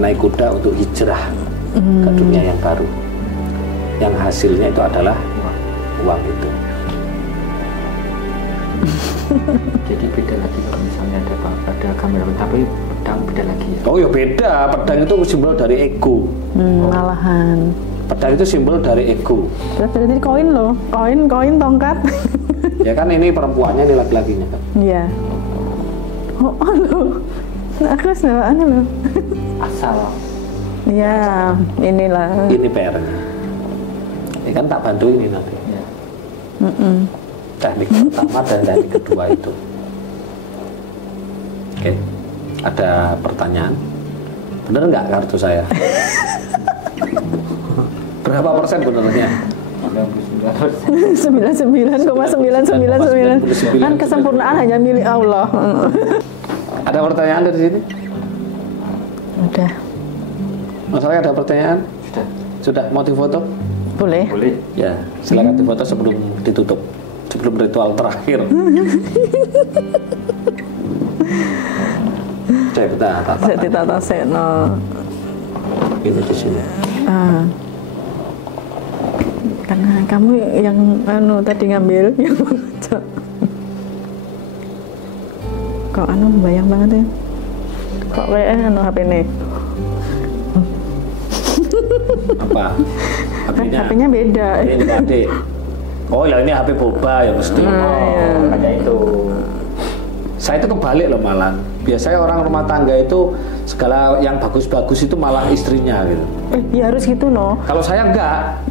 naik kuda untuk hijrah ke dunia yang baru. Yang hasilnya itu adalah uang itu. Jadi beda lagi kalau misalnya ada kamera, tapi pedang beda lagi ya? Oh ya beda, pedang itu simbol dari ego. Malahan. Pedang itu simbol dari ego. Terus berarti koin loh, koin tongkat. Ya kan ini perempuannya, ini laki-lakinya kan? Iya. Oh loh. Aku sebenarnya loh. Asal. Ya, inilah. Ini PR-nya. Ini kan tak bantu ini nanti. Ya. Teknik pertama dan teknik kedua itu. Oke. Ada pertanyaan? Bener nggak kartu saya? Berapa persen benernya? 99,999. Kan kesempurnaan hanya milik Allah. Ada pertanyaan dari sini? Udah. Masalahnya ada pertanyaan? Sudah. Mau difoto? Boleh. Ya, silakan difoto sebelum ditutup, sebelum ritual terakhir. Cek tata. Ini di sini. Karena kamu yang tadi ngambil yang kok bayang banget ya. Kok kayak HP ini. Apa? HP-nya beda. Ini adik. Oh ya ini HP boba ya mesti. Hanya itu. Saya itu kebalik loh malah. Biasanya orang rumah tangga itu segala yang bagus-bagus itu malah istrinya gitu. Ya harus gitu loh. Kalau saya enggak.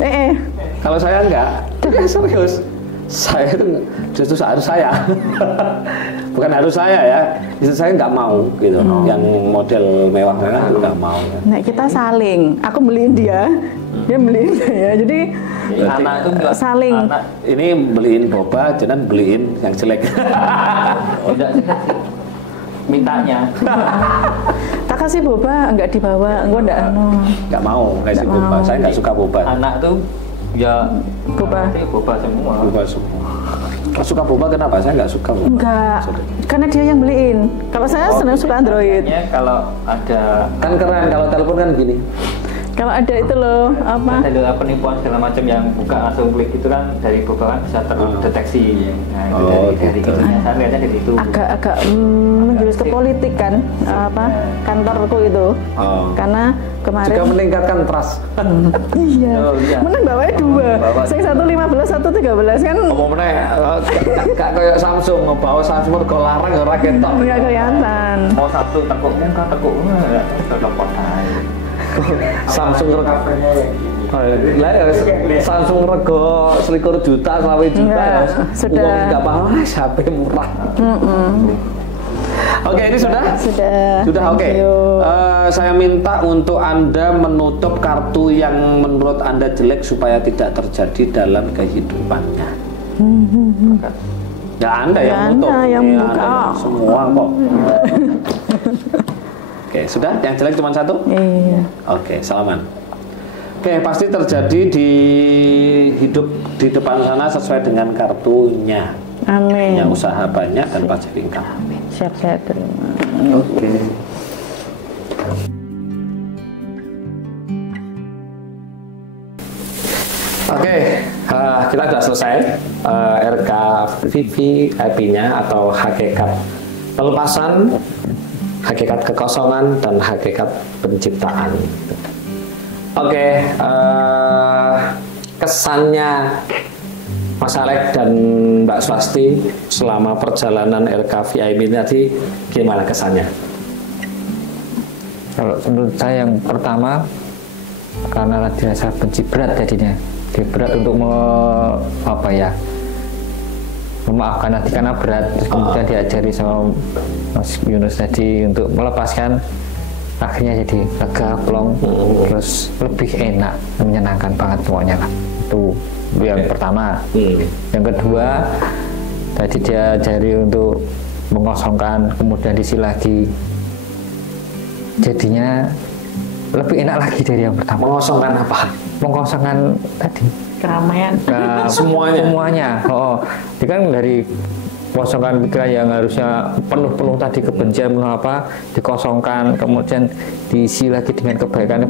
Kalau saya enggak. Serius. Saya itu justru harus saya. Bukan harus saya ya. Istri saya nggak mau gitu. Yang model mewah-mewah nggak mau. Nah kita saling. Aku beliin dia beliin saya. Jadi anak itu saling. Anak. Ini beliin boba, jangan beliin yang jelek. Tidak sih. Mintanya. Tak kasih boba, nggak dibawa, nggak nggak mau kasih boba. Saya nggak suka boba. Anak tuh ya boba semua. Kau suka boba kenapa? Saya nggak suka boba. Enggak, karena dia yang beliin. Kalau saya senang suka Android. Kalau ada kan keren kalau telepon kan gini. Kalau ada itu loh, apa? Ada penipuan segala macam yang buka langsung klik itu kan dari Google kan bisa terdeteksi. Nah, itu dari itunya saya lihatnya dari itu. Agak menjurus ke politik kan, kantorku itu. Karena kemarin juga meningkatkan trust. Iya. Menang bawahnya 2. Sing 115, 113 kan. Omongnya gak kayak Samsung ngebawa Samsung kok larang ora ketok. Enggak kelihatan. Mau satu tekuk muka tekuk enggak telepon Samsung Samsung rego 21 juta, 20 juta ya. Sudah. Enggak apa-apa, HP murah. Oke, ini sudah? Sudah, oke. Saya minta untuk Anda menutup kartu yang menurut Anda jelek supaya tidak terjadi dalam kehidupannya. Ya Anda yang menutup. Yang buka. Semua kok. Oke, sudah? Yang jelek cuma satu? Iya. Oke, salaman. Oke, pasti terjadi di hidup di depan sana sesuai dengan kartunya. Amin. Yang usaha banyak dan pajak income. Amin. Siap saya terima. Oke. Oke, kita sudah selesai RK VIP-nya atau hakikat pelepasan, hakikat kekosongan, dan hakikat penciptaan. Oke, kesannya Mas Alek dan Mbak Swasti selama perjalanan RK VIP tadi gimana kesannya? Kalau menurut saya yang pertama, karena dirasa benci berat jadinya. Berat untuk memaafkan hati karena berat, terus kemudian diajari sama Mas Yunus tadi untuk melepaskan, akhirnya jadi lega, plong, terus lebih enak, menyenangkan banget semuanya lah. Itu yang pertama. Yang kedua, tadi dia ajari untuk mengosongkan, kemudian diisi lagi, jadinya lebih enak lagi dari yang pertama. Mengosongkan apa? Mengosongkan tadi Keramaian. Semuanya. Ini kan dari kosongkan pikiran yang harusnya penuh tadi kebencian, dikosongkan, kemudian diisi lagi dengan kebaikan.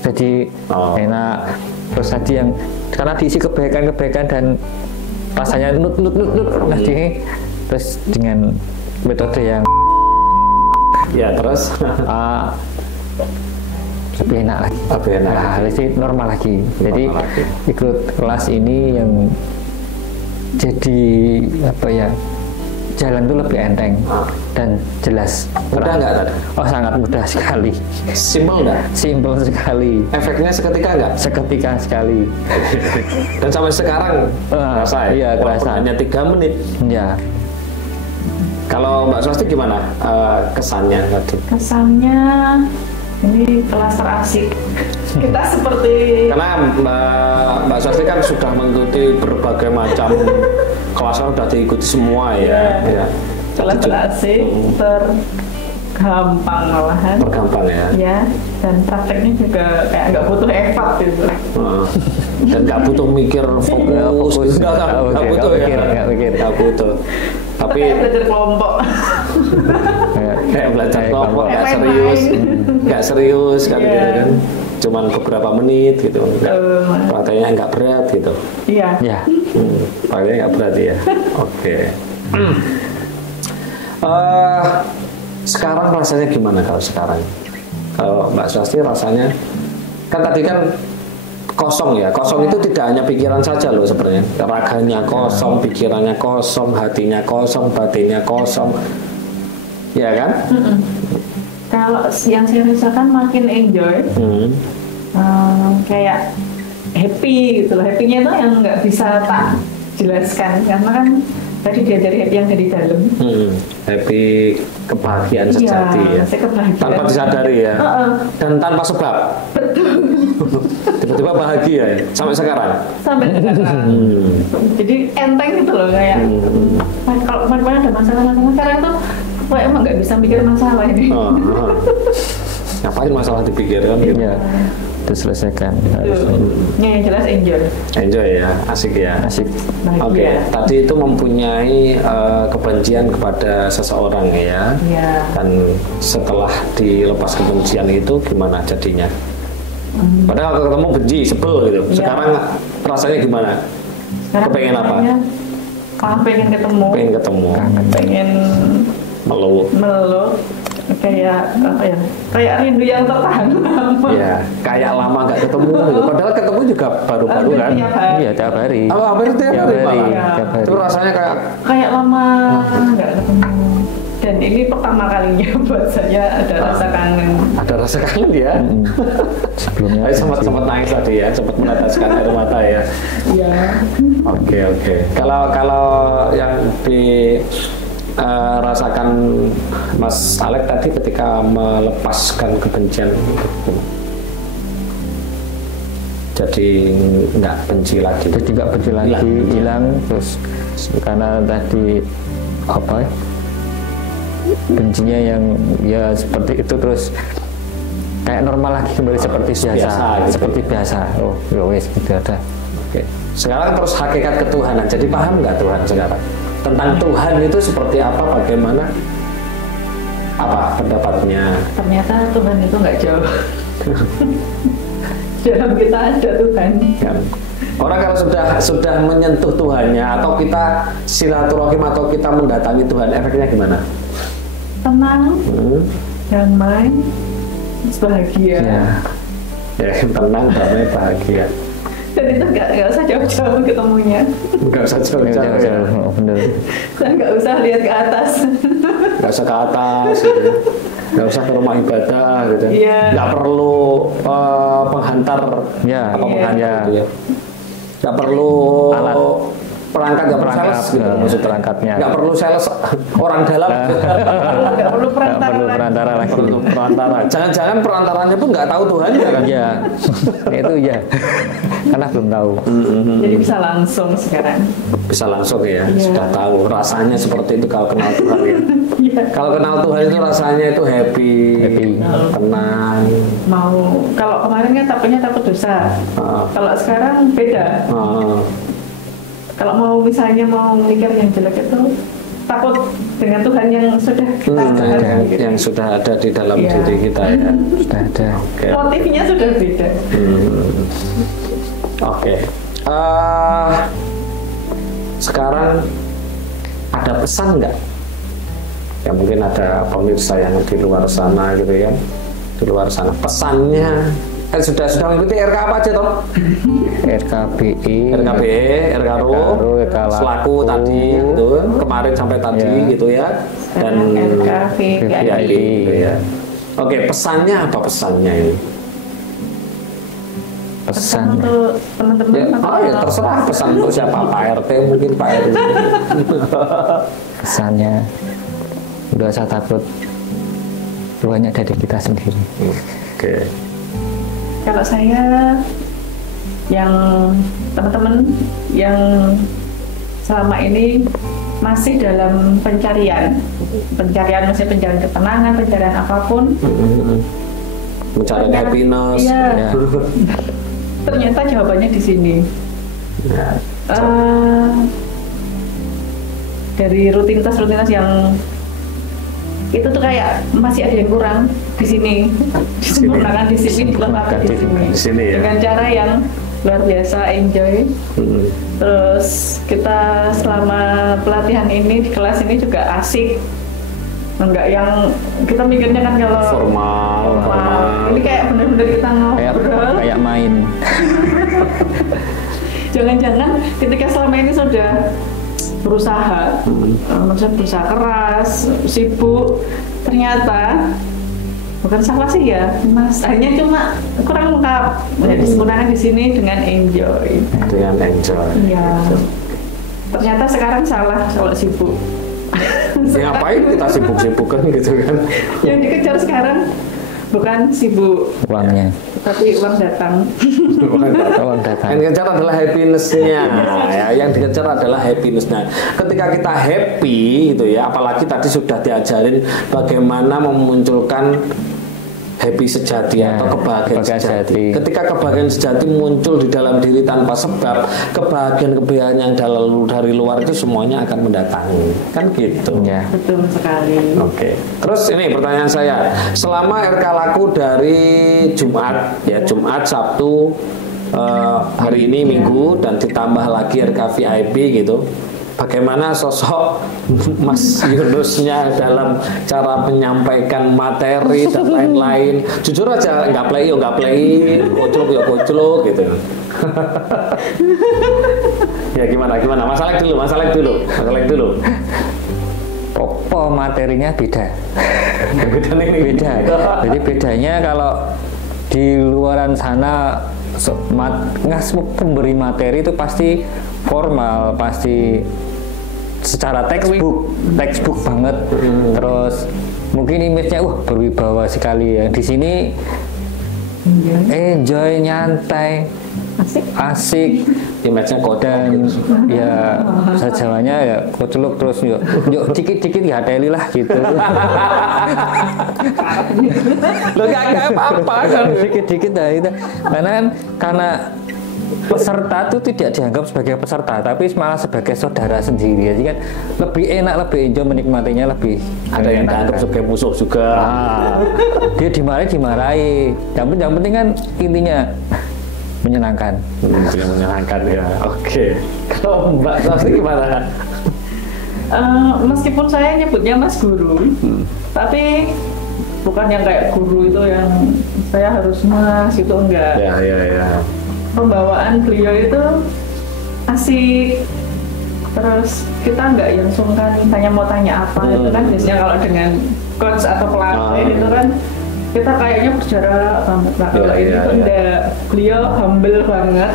Jadi enak. Terus tadi yang karena diisi kebaikan dan rasanya nut. Tadi terus dengan metode yang terus lebih enak lagi. Lebih normal lagi. Jadi ikut kelas ini yang jadi jalan itu lebih enteng dan jelas. Mudah nggak tadi? Sangat mudah sekali. Simple nggak? Simple sekali. Efeknya seketika nggak? Seketika sekali. Dan sampai sekarang terasa ya? Iya, terasa. Hanya 3 menit. Ya. Kalau Mbak Swasti gimana kesannya tadi? Kesannya ini kelas terasik. Kita seperti karena Mbak Swasti kan sudah mengikuti berbagai macam kelasnya, sudah diikuti semua ya. Kelas terasik, tergampang malahan. Tergampang ya. Ya, dan prakteknya juga kayak nggak butuh effort gitu. Dan nggak butuh mikir fokus. Nggak butuh. Tapi belajar kelompok. Kayak belajar kelompok nggak serius kan gitu kan. Cuman beberapa menit gitu. Prakteknya nggak berat gitu. Iya. Prakteknya nggak berat ya. Oke. Sekarang rasanya gimana kalau sekarang? Kalau Mbak Swasti rasanya kan tadi kan kosong ya. Kosong itu tidak hanya pikiran saja loh sebenarnya. Raganya kosong, pikirannya kosong, hatinya kosong, batinnya kosong. Ya kan? Kalau yang saya rasakan makin enjoy, kayak happy gitu loh. Happy-nya itu yang nggak bisa tak jelaskan karena kan tadi diajari happy yang dari dalam. Happy kebahagiaan sejati ya. Tanpa disadari ya. Dan tanpa sebab. Tiba-tiba bahagia ya sampai sekarang. Jadi enteng gitu loh kayak. Kalau kemarin ada masalah sekarang tuh emang nggak bisa mikir masalah ini. ngapain masalah dipikirkan gitu. Ya, diselesaikan. Yang jelas enjoy. Enjoy ya, asik ya. Asik. Oke, tadi itu mempunyai kebencian kepada seseorang ya. Dan setelah dilepas kebencian itu gimana jadinya? Padahal kalau ketemu benci, sebel gitu. Sekarang rasanya gimana? Kepengen apa? Pengen ketemu. Pengen meluk. Kayak apa ya? Kayak rindu yang tertahan lama. Iya, kayak lama nggak ketemu gitu. Padahal ketemu juga baru-baru kan? Iya, tiap hari. Oh, hampir tiap hari malah. Itu rasanya kayak lama nggak ketemu. Dan ini pertama kalinya buat saya ada rasa kangen. Ada rasa kangen ya? Sebelumnya sempat nangis tadi ya, sempat meneteskan air mata ya. Iya. Oke. Kalau yang rasakan Mas Alex tadi ketika melepaskan kebencian itu, jadi nggak benci lagi. Jadi nggak benci lagi, hilang terus karena tadi apa? Bencinya yang ya seperti itu terus kayak normal lagi kembali seperti biasa gitu. Seperti biasa. Oh, ya wes gitu ada. Oke. Sekarang terus hakikat ketuhanan. Jadi paham nggak Tuhan sekarang? Tentang Tuhan itu seperti apa, bagaimana? Apa pendapatnya? Ternyata Tuhan itu nggak jauh. Dalam kita ada Tuhan. Kan? Orang kalau sudah menyentuh Tuhannya atau kita silaturahim atau kita mendatangi Tuhan, efeknya gimana? Tenang, damai, bahagia. Ya, tenang, damai, bahagia. Dan itu nggak usah jauh-jauh ketemunya. Nggak usah jauh-jauh. Ya. Bener. Dan nggak usah lihat ke atas. Nggak usah ke atas. Gitu. Nggak usah ke rumah ibadah gitu. Nggak perlu penghantar. Penghantar gitu ya. Nggak perlu alat perangkat, nggak perlu sales gitu. Maksud perangkatnya nggak perlu sales orang dalam. Nggak perlu perantara lagi. Jangan-jangan perantaranya pun nggak tahu Tuhan ya kan? Ya itu ya karena belum tahu. Jadi bisa langsung sekarang. Bisa langsung ya, sudah tahu rasanya seperti itu kalau kenal Tuhan ya. Kalau kenal Tuhan itu rasanya itu happy. Tenang. Kalau kemarin kan takut dosa. Kalau sekarang beda. Kalau misalnya mau mikir yang jelek itu takut dengan Tuhan yang sudah kita yang sudah ada di dalam diri kita ya. Sudah ada. Motifnya sudah beda. Oke. Sekarang ada pesan nggak? Ya mungkin ada pemirsa yang di luar sana gitu ya. Di luar sana pesannya. Sudah mengikuti RK apa aja toh? RKBE, RKRO, selaku tadi gitu, kemarin sampai tadi gitu ya, dan RKVIP gitu ya. Oke, pesannya apa pesannya ini? Pesan untuk teman-teman. Ya terserah pesan untuk siapa, Pak RT mungkin Pak RT. Pesannya udah usah takut, Tuhannya dari kita sendiri. Oke. Kalau saya yang teman-teman yang selama ini masih dalam pencarian masih pencarian ketenangan, pencarian apapun, pencarian happiness. Iya. Ternyata jawabannya di sini. Dari rutinitas yang itu tuh kayak masih ada yang kurang di sini, disempurnakan di sini, dilengkapi di sini ya. Dengan cara yang luar biasa, enjoy. Terus kita selama pelatihan ini di kelas ini juga asik, enggak yang kita mikirnya kan kalau formal. Ini kayak bener-bener kita ngobrol kayak main. Jangan-jangan ketika selama ini sudah berusaha, maksudnya berusaha keras, sibuk, ternyata bukan salah sih ya, Mas. Hanya cuma kurang lengkap. Jadi disempurnakan di sini dengan enjoy. Iya. Ternyata sekarang salah kalau sibuk. Ya, ngapain kita sibuk-sibukan gitu kan? Yang dikejar sekarang bukan sibuk uangnya, tapi uang datang. Uang datang. Yang dikejar adalah happiness-nya. Ya, yang dikejar adalah happiness-nya. Ketika kita happy gitu ya, apalagi tadi sudah diajarin bagaimana memunculkan happy sejati atau kebahagiaan sejati. Ketika kebahagiaan sejati muncul di dalam diri tanpa sebab, kebahagiaan yang dari luar itu semuanya akan mendatangi. Kan gitu. Ya. Betul sekali. Oke. Terus ini pertanyaan saya, selama RK laku dari Jumat, ya Jumat, Sabtu, hari ini Minggu, dan ditambah lagi RK VIP gitu, bagaimana sosok Mas Yunusnya dalam cara menyampaikan materi dan lain-lain? Jujur aja, nggak play, koclok gitu. Ya gimana? Mas Alek dulu. Materinya beda. Beda. Jadi bedanya kalau di luaran sana pemberi materi itu pasti formal, pasti secara textbook banget. Terus mungkin image-nya berwibawa sekali ya. Di sini enjoy, nyantai, asik, image-nya dan ya sejawanya ya koclok, terus yuk dikit-dikit ya teli lah gitu. Lo gak apa-apa kan dikit-dikit lah itu. Karena peserta itu tidak dianggap sebagai peserta, tapi malah sebagai saudara sendiri. Jadi kan lebih enak, lebih enjoy menikmatinya, lebih ada yang dianggap sebagai musuh juga. Dia dimarahi. Yang penting kan intinya menyenangkan. Menyenangkan ya. Oke. Kalau Mbak Sasti gimana? Meskipun saya nyebutnya Mas Guru, tapi bukan yang kayak guru itu yang saya harus Mas itu enggak. Ya. Pembawaan beliau itu asik, terus kita nggak yang sungkan mau tanya apa. Itu kan biasanya kalau dengan coach atau pelatih itu kan kita kayaknya berjarak banget. Nah, kalau itu enggak, beliau humble banget.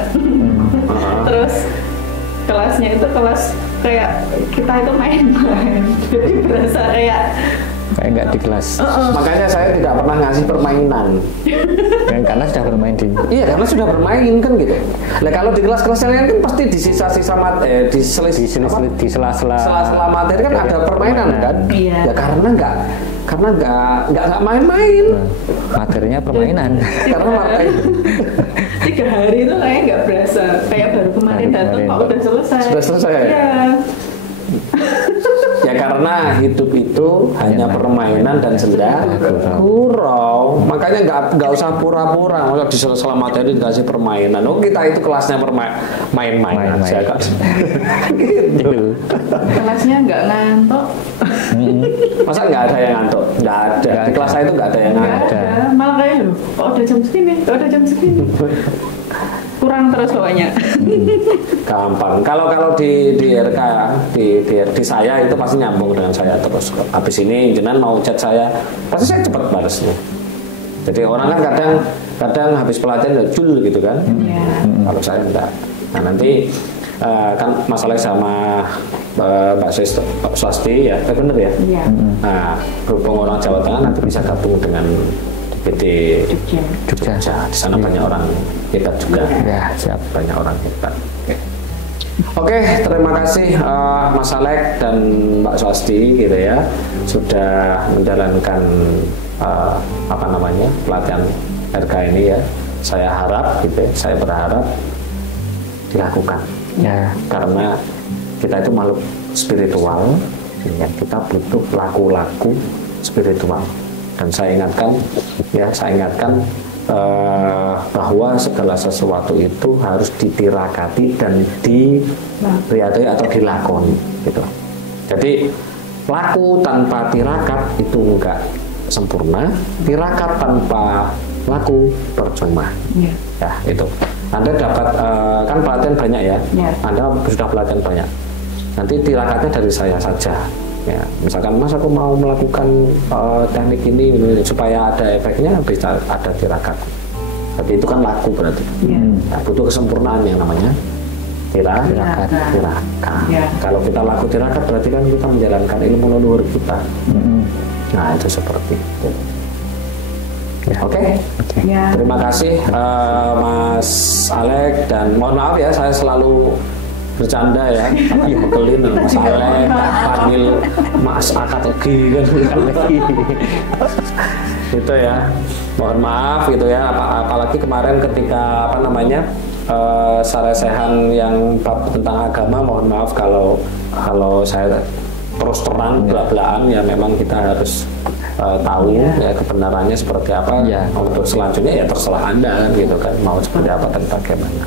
Terus kelasnya itu kelas kayak kita itu main-main, jadi berasa kayak nggak di kelas. Makanya saya tidak pernah ngasih permainan. Karena sudah bermain di. Iya, karena sudah bermain kan gitu. Nah kalau di kelas-kelas yang lain kan pasti di sisa-sisa di sela-sela materi kan ada permainan kan. Iya. Ya karena nggak main-main. Materinya permainan. Karena materi 3 hari itu kayak nggak berasa, kayak baru kemarin datang kok udah selesai. Sudah selesai. Iya. Ya karena hidup itu hanya permainan dan senda gurau. Makanya nggak usah pura-pura. Maka di sela-sela materi dikasih permainan. Oh kita itu kelasnya main-main aja kan. Gitu. Kelasnya nggak ngantuk. Masa nggak ada yang ngantuk? Nggak ada. Di kelas saya itu nggak ada yang ngantuk. Malah kayak loh. Kok udah jam segini? Kurang terus pokoknya. Gampang. Kalau di RK di saya itu pasti nyambung dengan saya terus. Habis ini jenengan mau chat saya, pasti saya cepat balasnya. Jadi orang kan kadang habis pelatihan udah jul gitu kan. Kalau saya enggak. Nah nanti kan masalah sama Mbak Swasti ya, benar ya. Nah berhubung orang Jawa Tengah nanti bisa gabung dengan PT Jogja. Di sana banyak orang hebat juga. Ya, siap. Banyak orang hebat. Oke, terima kasih Mas Alek dan Mbak Swasti gitu ya, sudah menjalankan pelatihan RK ini ya. Saya harap gitu, saya berharap dilakukan. Ya, karena kita itu makhluk spiritual, ya, kita butuh laku-laku spiritual. Dan saya ingatkan bahwa segala sesuatu itu harus ditirakati dan diriadai atau dilakoni gitu. Jadi laku tanpa tirakat itu enggak sempurna, tirakat tanpa laku percuma. Ya itu. Anda dapat kan pelatihan banyak ya. Anda sudah pelatihan banyak. Nanti tirakatnya dari saya saja. Ya, misalkan Mas aku mau melakukan teknik ini supaya ada efeknya, bisa ada tirakat. Tapi itu kan laku berarti. Nah, butuh kesempurnaan yang namanya tirakat. Kalau kita laku tirakat berarti kan kita menjalankan ilmu leluhur kita. Nah itu seperti itu. Oke. Terima kasih Mas Alek, dan mohon maaf ya saya selalu bercanda ya, kelin Mas Alek, panggil Mas Akad lagi kan. Itu ya, mohon maaf gitu ya, apalagi kemarin ketika saresehan yang bab tentang agama, mohon maaf kalau saya terus terang belak-belakan, ya memang kita harus tahu ya kebenarannya seperti apa. Untuk selanjutnya ya terserah Anda kan gitu kan, mau seperti apa dan bagaimana.